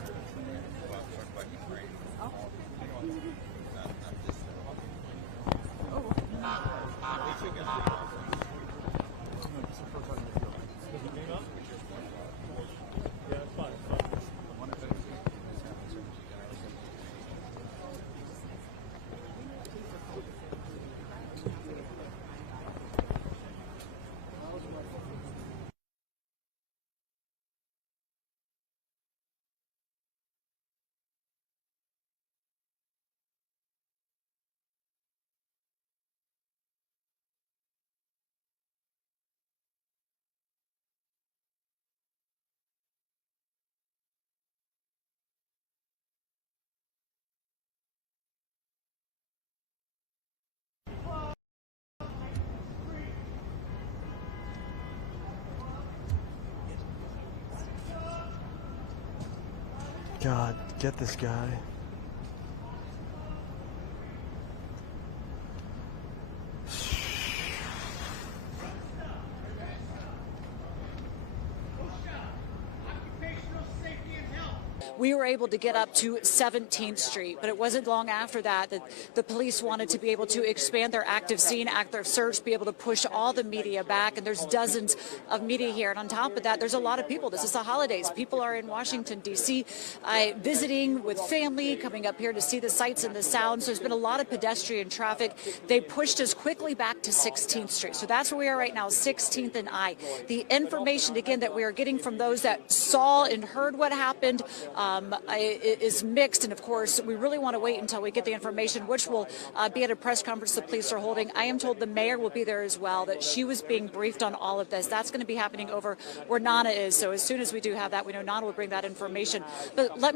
God, get this guy. We were able to get up to 17th Street, but it wasn't long after that that the police wanted to be able to expand their active scene, active search, be able to push all the media back, and there's dozens of media here. And on top of that, there's a lot of people. This is the holidays. People are in Washington, D.C., visiting with family, coming up here to see the sights and the sounds. There's been a lot of pedestrian traffic. They pushed us quickly back to 16th Street. So that's where we are right now, 16th and I. The information, again, that we are getting from those that saw and heard what happened is mixed, and of course we really want to wait until we get the information, which will be at a press conference the police are holding. I am told the mayor will be there as well, that she was being briefed on all of this. That's going to be happening over where Nana is, so as soon as we do have that, we know Nana will bring that information. But let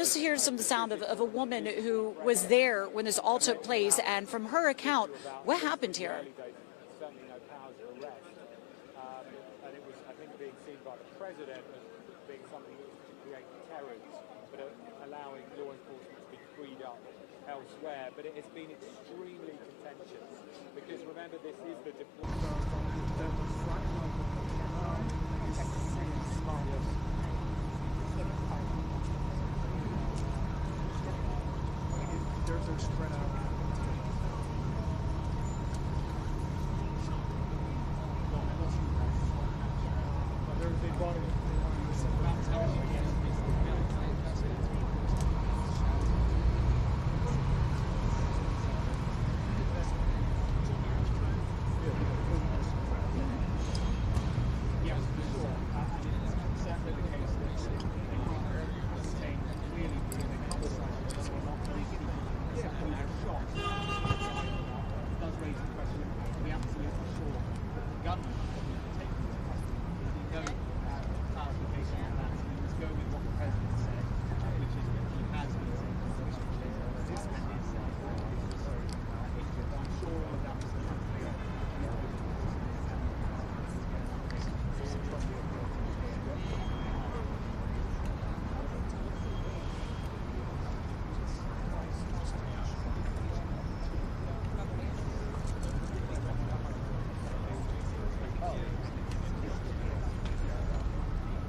us hear some of the sound of a woman who was there when this all took place, and from her account, what happened here? Certainly no powers of arrest, and it was, I think, being seen by the president as being something that was to create terrors, but allowing law enforcement to be freed up elsewhere. But it has been extremely contentious, because remember, this is the They're spread out.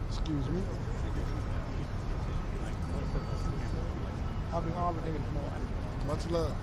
Excuse me. Happy holidays, man. Much love.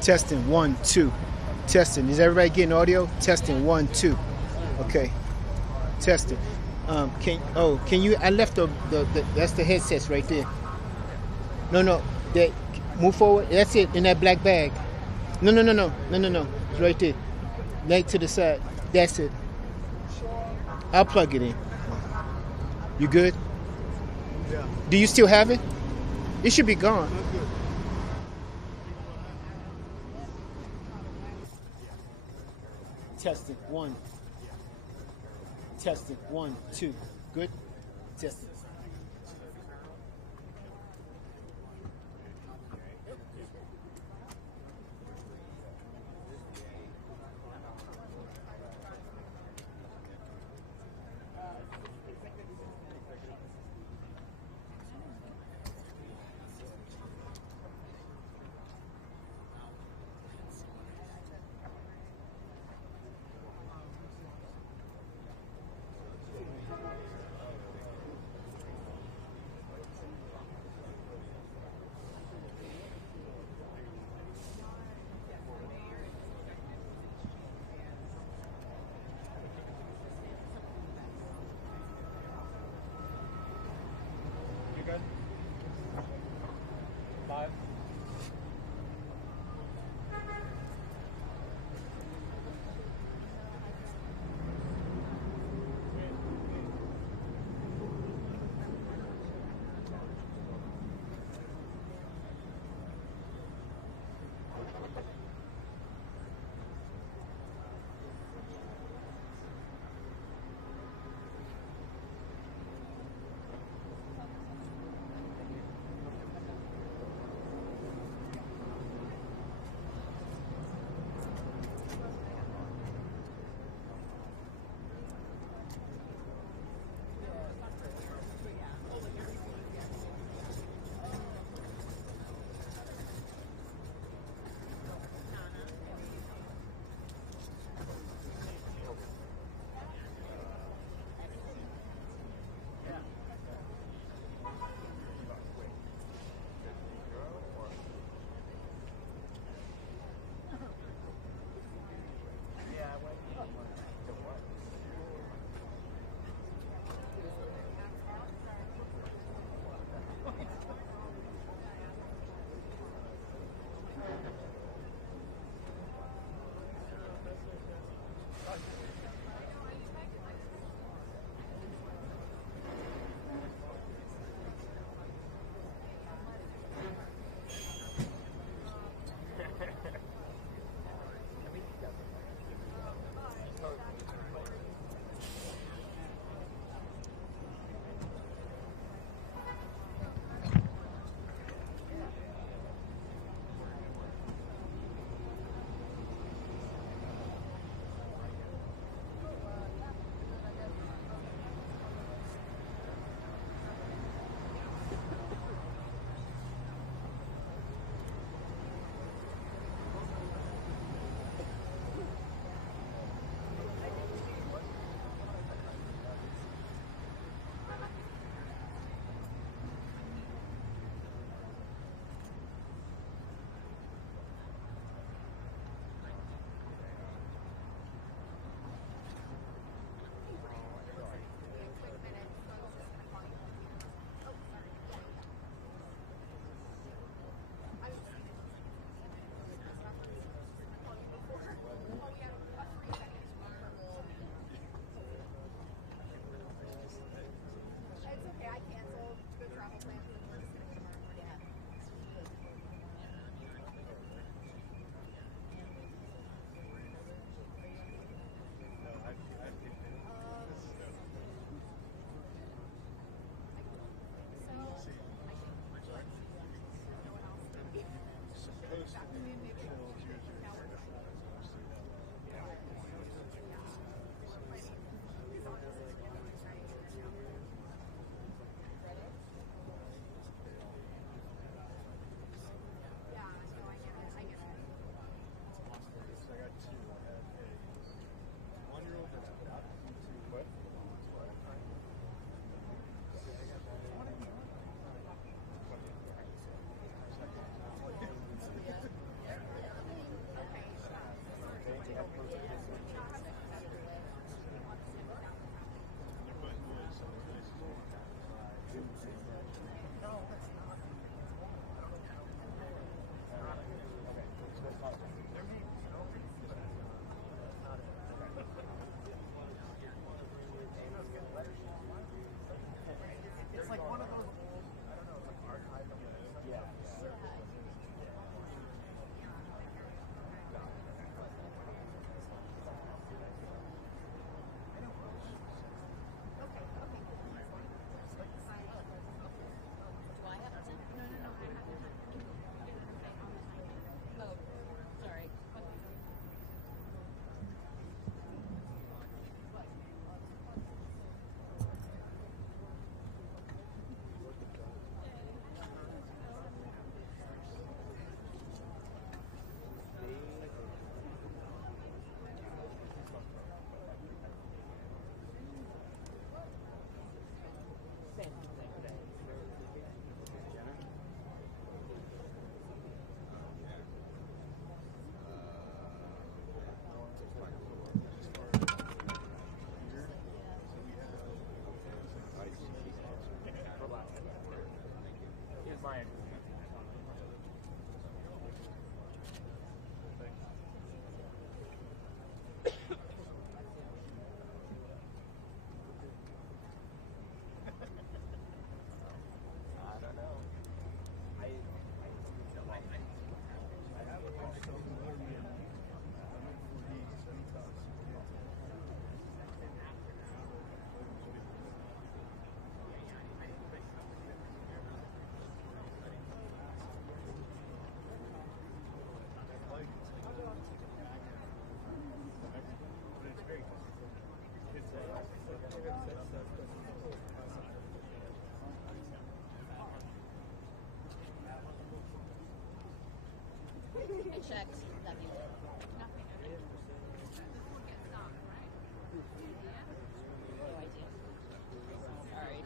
Testing 1 2. Testing. Is everybody getting audio? Testing 1 2. Okay. Testing. Can you? I left the that's the headsets right there. No. Move forward. That's it in that black bag. No. It's right there. Leg to the side. That's it. I'll plug it in. You good? Yeah. Do you still have it? It should be gone. Testing. 1. Testing. 1, 2. Good. Testing. checked. Nothing. Nothing. Before it gets dark, right? Yeah. No idea. Sorry.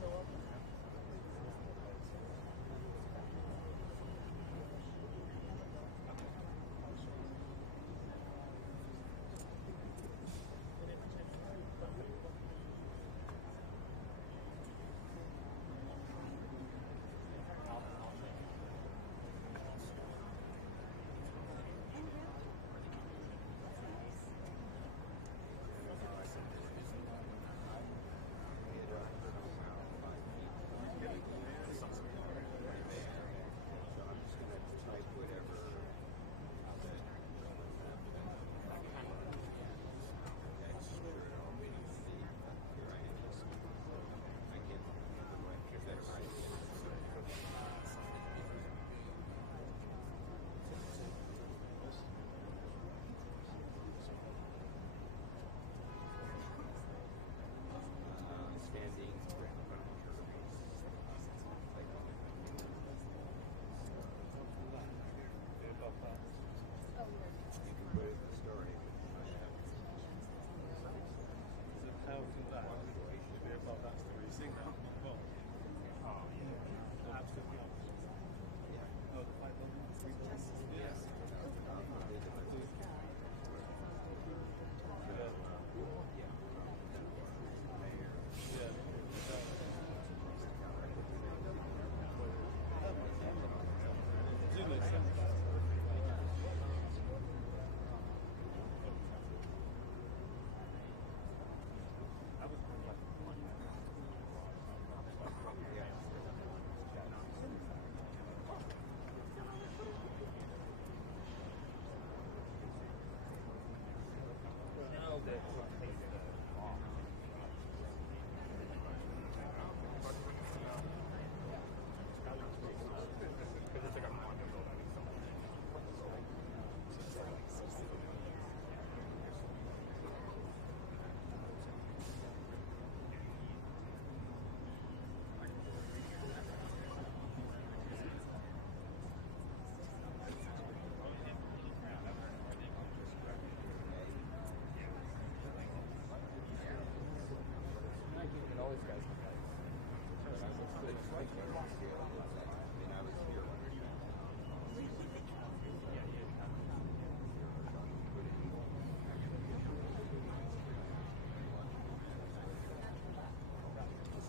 Sure.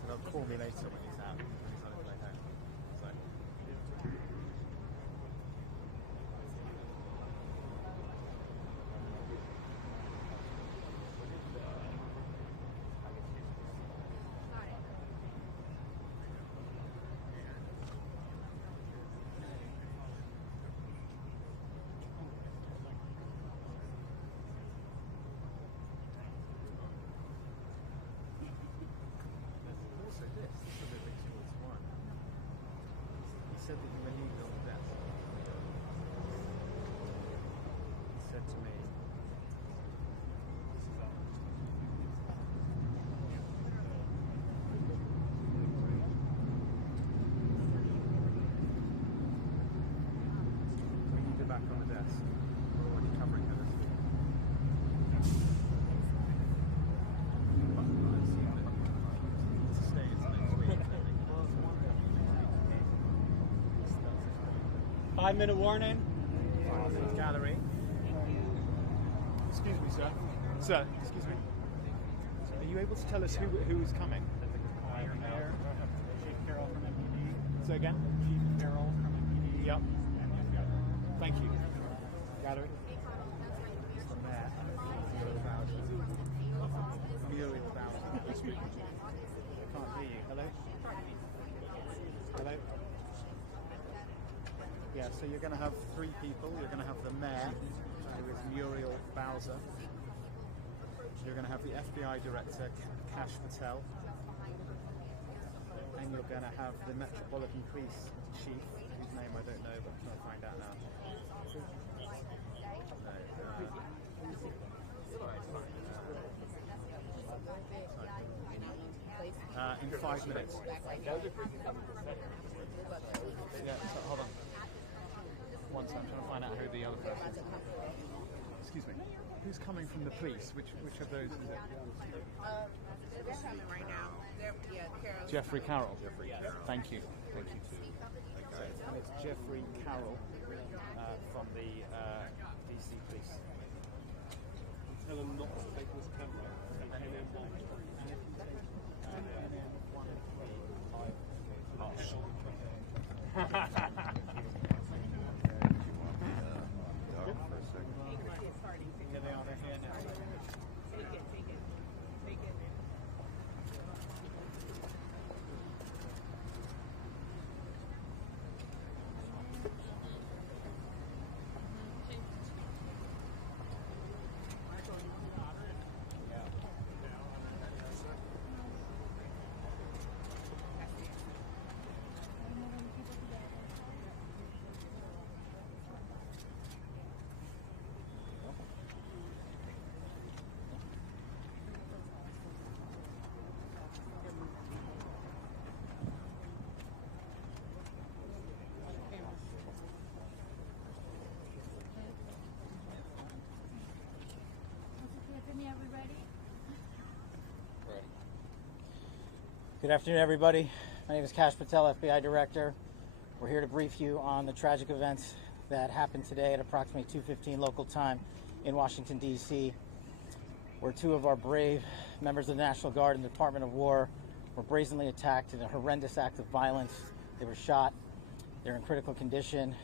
They'll call me later when he's out. When he's on his way home. So. Said that you were legal death. He said to me, this is 5-minute warning. Gallery. Excuse me, sir. Sir, excuse me. Are you able to tell us who is coming? Mayor, Chief Carroll from MPD. Say again? Chief Carroll from MPD. Yep. Thank you. Gallery. It's the mayor. Muriel Bowser. I can't hear you. Hello? Hello? Yeah, so you're going to have 3 people. You're going to have the mayor, who is Muriel Bowser. You're going to have the FBI Director, Kash Patel. And you're going to have the Metropolitan Police Chief, whose name I don't know, but I'm trying to find out now. In 5 minutes. Yeah, so, hold on. One second, I'm trying to find out who the other person is. Excuse me. Who's coming from the police? Which of those is it? They're coming right now. Carol. Jeffrey Carroll. Thank you. Thank you. So it's Jeffrey Carroll from the DC Police. Tell them not to take this camera. Here they are, they're here now. Take it. Good afternoon, everybody. My name is Kash Patel, FBI Director. We're here to brief you on the tragic events that happened today at approximately 2:15 local time in Washington, D.C., where 2 of our brave members of the National Guard and the Department of War were brazenly attacked in a horrendous act of violence. They were shot. They're in critical condition.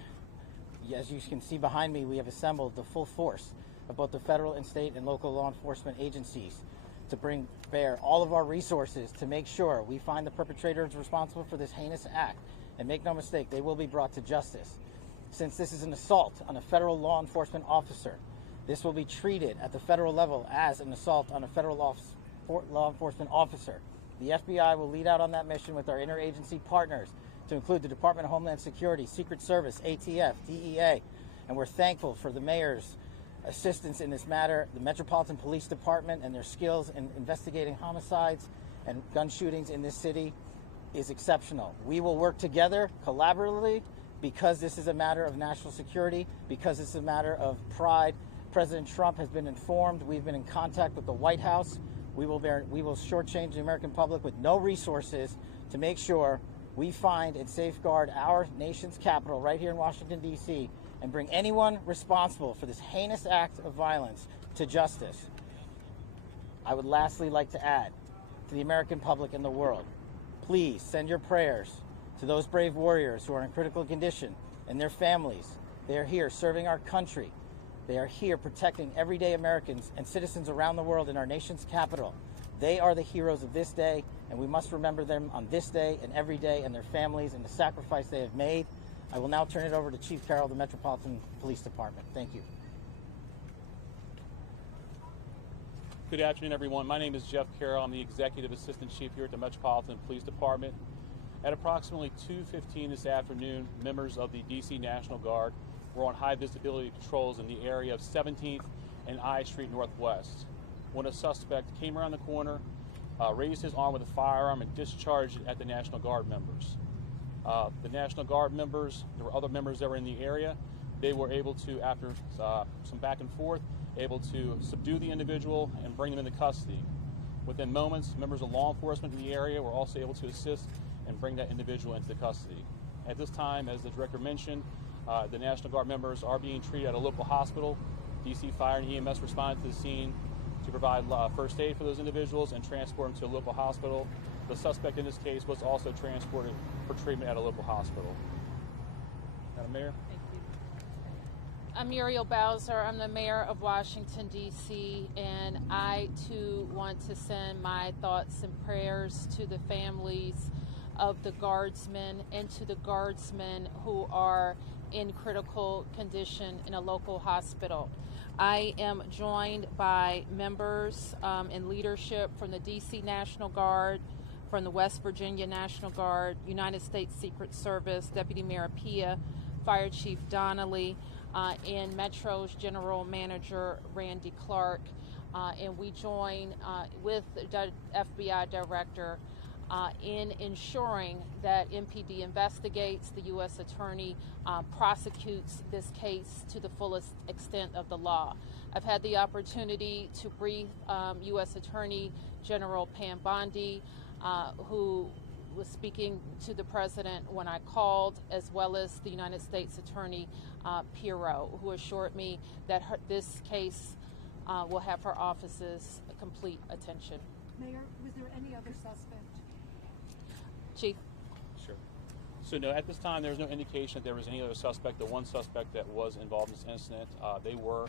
As you can see behind me, we have assembled the full force of both the federal and state and local law enforcement agencies to bring bear all of our resources to make sure we find the perpetrators responsible for this heinous act. And make no mistake, they will be brought to justice. Since this is an assault on a federal law enforcement officer, this will be treated at the federal level as an assault on a federal law enforcement officer. The FBI will lead out on that mission with our interagency partners, to include the Department of Homeland Security, Secret Service, ATF, DEA, and we're thankful for the mayor's assistance in this matter, the Metropolitan Police Department and their skills in investigating homicides and gun shootings in this city is exceptional. We will work together collaboratively because this is a matter of national security, because it's a matter of pride. President Trump has been informed. We've been in contact with the White House. We will shortchange the American public with no resources to make sure we find and safeguard our nation's capital right here in Washington, D.C., and bring anyone responsible for this heinous act of violence to justice. I would lastly like to add to the American public and the world, please send your prayers to those brave warriors who are in critical condition and their families. They are here serving our country. They are here protecting everyday Americans and citizens around the world in our nation's capital. They are the heroes of this day, and we must remember them on this day and every day, and their families and the sacrifice they have made. I will now turn it over to Chief Carroll of the Metropolitan Police Department. Thank you. Good afternoon, everyone. My name is Jeff Carroll. I'm the Executive Assistant Chief here at the Metropolitan Police Department. At approximately 2:15 this afternoon, members of the D.C. National Guard were on high visibility patrols in the area of 17th and I Street Northwest, when a suspect came around the corner, raised his arm with a firearm, and discharged it at the National Guard members. The National Guard members, there were other members that were in the area. They were able to, after some back and forth, able to subdue the individual and bring them into custody. Within moments, members of law enforcement in the area were also able to assist and bring that individual into custody. At this time, as the director mentioned, The National Guard members are being treated at a local hospital. DC Fire and EMS responded to the scene to provide first aid for those individuals and transport them to a local hospital. The suspect in this case was also transported for treatment at a local hospital. Madam Mayor? Thank you. I'm Muriel Bowser. I'm the mayor of Washington, D.C., and I, too, want to send my thoughts and prayers to the families of the guardsmen and to the guardsmen who are in critical condition in a local hospital. I am joined by members and leadership from the D.C. National Guard, from the West Virginia National Guard, United States Secret Service, Deputy Mayor Pia, Fire Chief Donnelly, and Metro's General Manager Randy Clark. And we join with the FBI Director in ensuring that MPD investigates, the U.S. Attorney prosecutes this case to the fullest extent of the law. I've had the opportunity to brief U.S. Attorney General Pam Bondi, who was speaking to the President when I called, as well as the United States Attorney Pirro, who assured me that this case will have her office's complete attention. Mayor, was there any other suspect? Chief. Sure. So no, at this time there was no indication that there was any other suspect. The one suspect that was involved in this incident, they were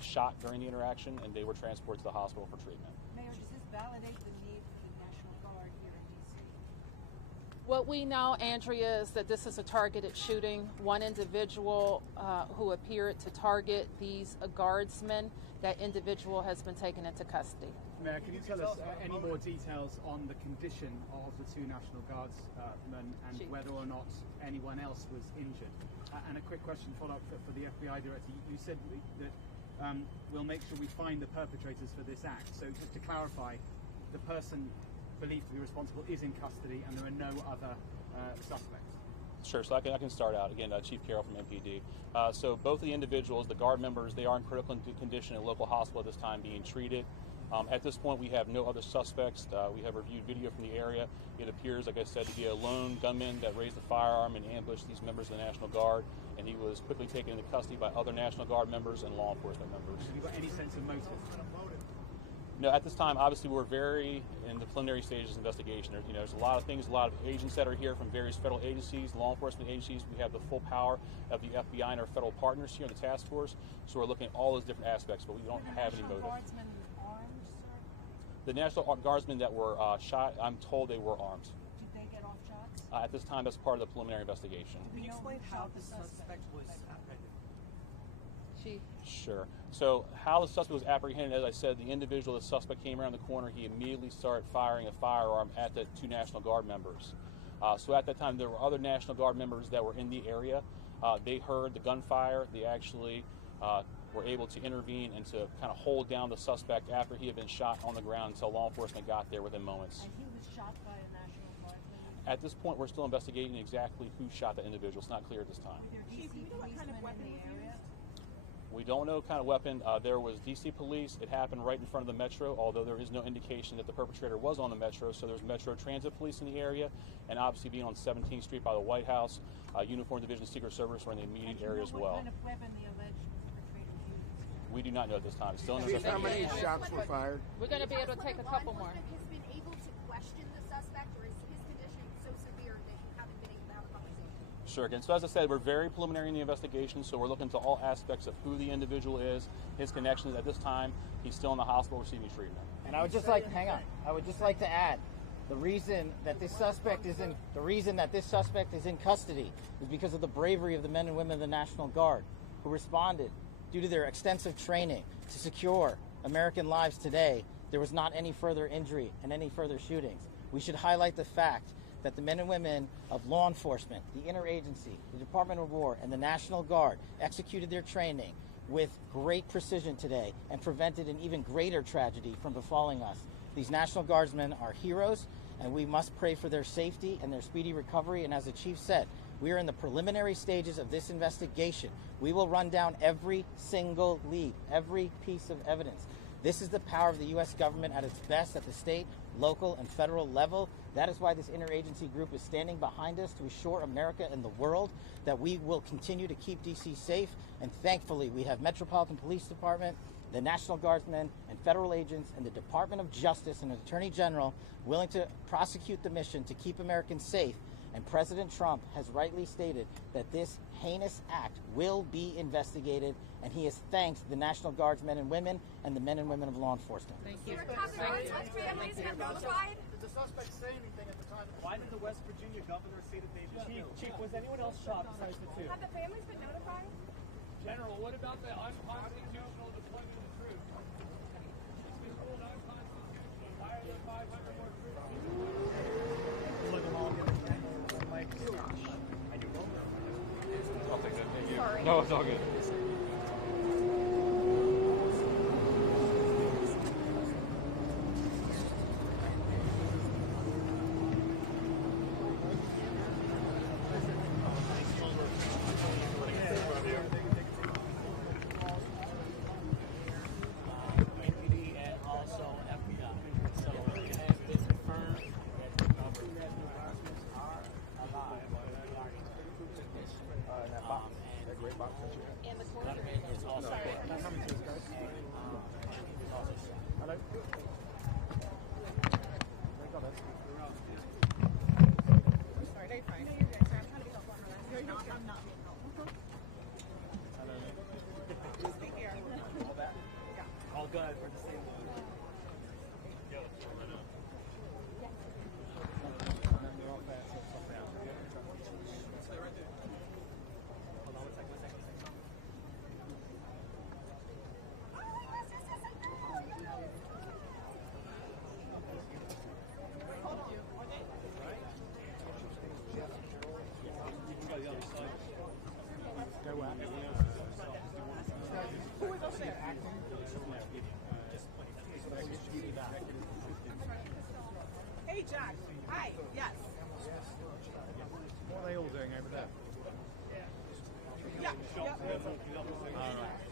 shot during the interaction and they were transported to the hospital for treatment. Mayor, does this validate the need for the National Guard here in D.C.? What we know, Andrea, is that this is a targeted shooting. One individual who appeared to target these guardsmen, that individual has been taken into custody. Mayor, can you tell us any more details on the condition of the two National Guardsmen and whether or not anyone else was injured? And a quick question follow-up for the FBI Director. You said that we'll make sure we find the perpetrators for this act. So just to clarify, the person believed to be responsible is in custody and there are no other suspects? Sure, so I can start out. Again, Chief Carroll from MPD. So both of the individuals, the Guard members, they are in critical condition in a local hospital at this time being treated. At this point, we have no other suspects. We have reviewed video from the area. It appears, like I said, to be a lone gunman that raised a firearm and ambushed these members of the National Guard, and he was quickly taken into custody by other National Guard members and law enforcement members. Have you got any sense of motive? No, at this time, obviously, we're very in the preliminary stages of investigation. There's a lot of things, a lot of agents that are here from various federal agencies, law enforcement agencies. We have the full power of the FBI and our federal partners here in the task force. So we're looking at all those different aspects, but we don't have any motive. The National Guardsmen that were shot, I'm told they were armed. Did they get off shots? At this time, that's part of the preliminary investigation. Can you explain how the suspect was apprehended? Chief. Sure. So how the suspect was apprehended, as I said, the individual, the suspect came around the corner. He immediately started firing a firearm at the two National Guard members. So at that time, there were other National Guard members that were in the area. They heard the gunfire. They actually were able to intervene and to kind of hold down the suspect after he had been shot on the ground until law enforcement got there within moments. And he was shot by a National Guardsman? At this point, we're still investigating exactly who shot that individual. It's not clear at this time. Chief, do you know what kind of weapon was used? We don't know what kind of weapon. There was DC police. It happened right in front of the Metro, although there is no indication that the perpetrator was on the Metro. So there's Metro Transit Police in the area, and obviously being on 17th Street by the White House, Uniform Division Secret Service were in the immediate area as well. What kind of weapon the alleged perpetrator used? We do not know at this time. It's still in Chief, how investigation. many shots were fired? We're going to be able to take a couple more. Has been able to question the suspect, or is his condition so severe that you haven't been able to have a conversation? Sure. Again, so as I said, we're very preliminary in the investigation, so we're looking to all aspects of who the individual is, his connections. At this time, he's still in the hospital receiving treatment. And I would just like, hang on, I would just like to add, the reason that this suspect is in custody is because of the bravery of the men and women of the National Guard who responded due to their extensive training to secure American lives today. There was not any further injury and any further shootings. We should highlight the fact that the men and women of law enforcement, the interagency, the Department of War, and the National Guard executed their training with great precision today and prevented an even greater tragedy from befalling us. These National Guardsmen are heroes, and we must pray for their safety and their speedy recovery. And as the Chief said, we are in the preliminary stages of this investigation. We will run down every single lead, every piece of evidence. This is the power of the U.S. government at its best, at the state, local, and federal level. That is why this interagency group is standing behind us to assure America and the world that we will continue to keep D.C. safe. And thankfully, we have Metropolitan Police Department, the National Guardsmen, and federal agents, and the Department of Justice and the Attorney General willing to prosecute the mission to keep Americans safe. And President Trump has rightly stated that this heinous act will be investigated, and he has thanked the National Guardsmen and women and the men and women of law enforcement. Thank you. Families have notified? Did the suspect say anything at the time? Why did the West Virginia governor say that they did? Chief, was anyone else shot besides the two? Have the families been notified? General, what about the unconstitutional deployment of troops? It's been ruled unconstitutional. Why are there 500 more troops? Look them all together. I do. I'll take that. Thank you. Sorry. No, it's all good. And also FBI. So it has been confirmed that the government are alive. And the court Government is also Sorry. Hello? Sorry, no, you're fine. No, you're good. Sorry, I'm trying to be helpful. I'm not being helpful. Just take care. all that. Yeah. All good for the same one. Who was up there? Hey, Jack. Hi. Yes. What are they all doing over there? Yeah. Yep. All right.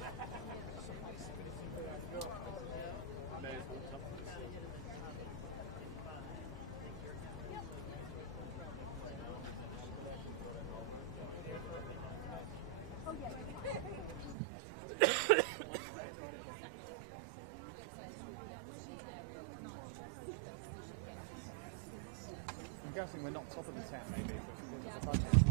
I'm guessing we're not top of the 10, maybe, because there's a bunch of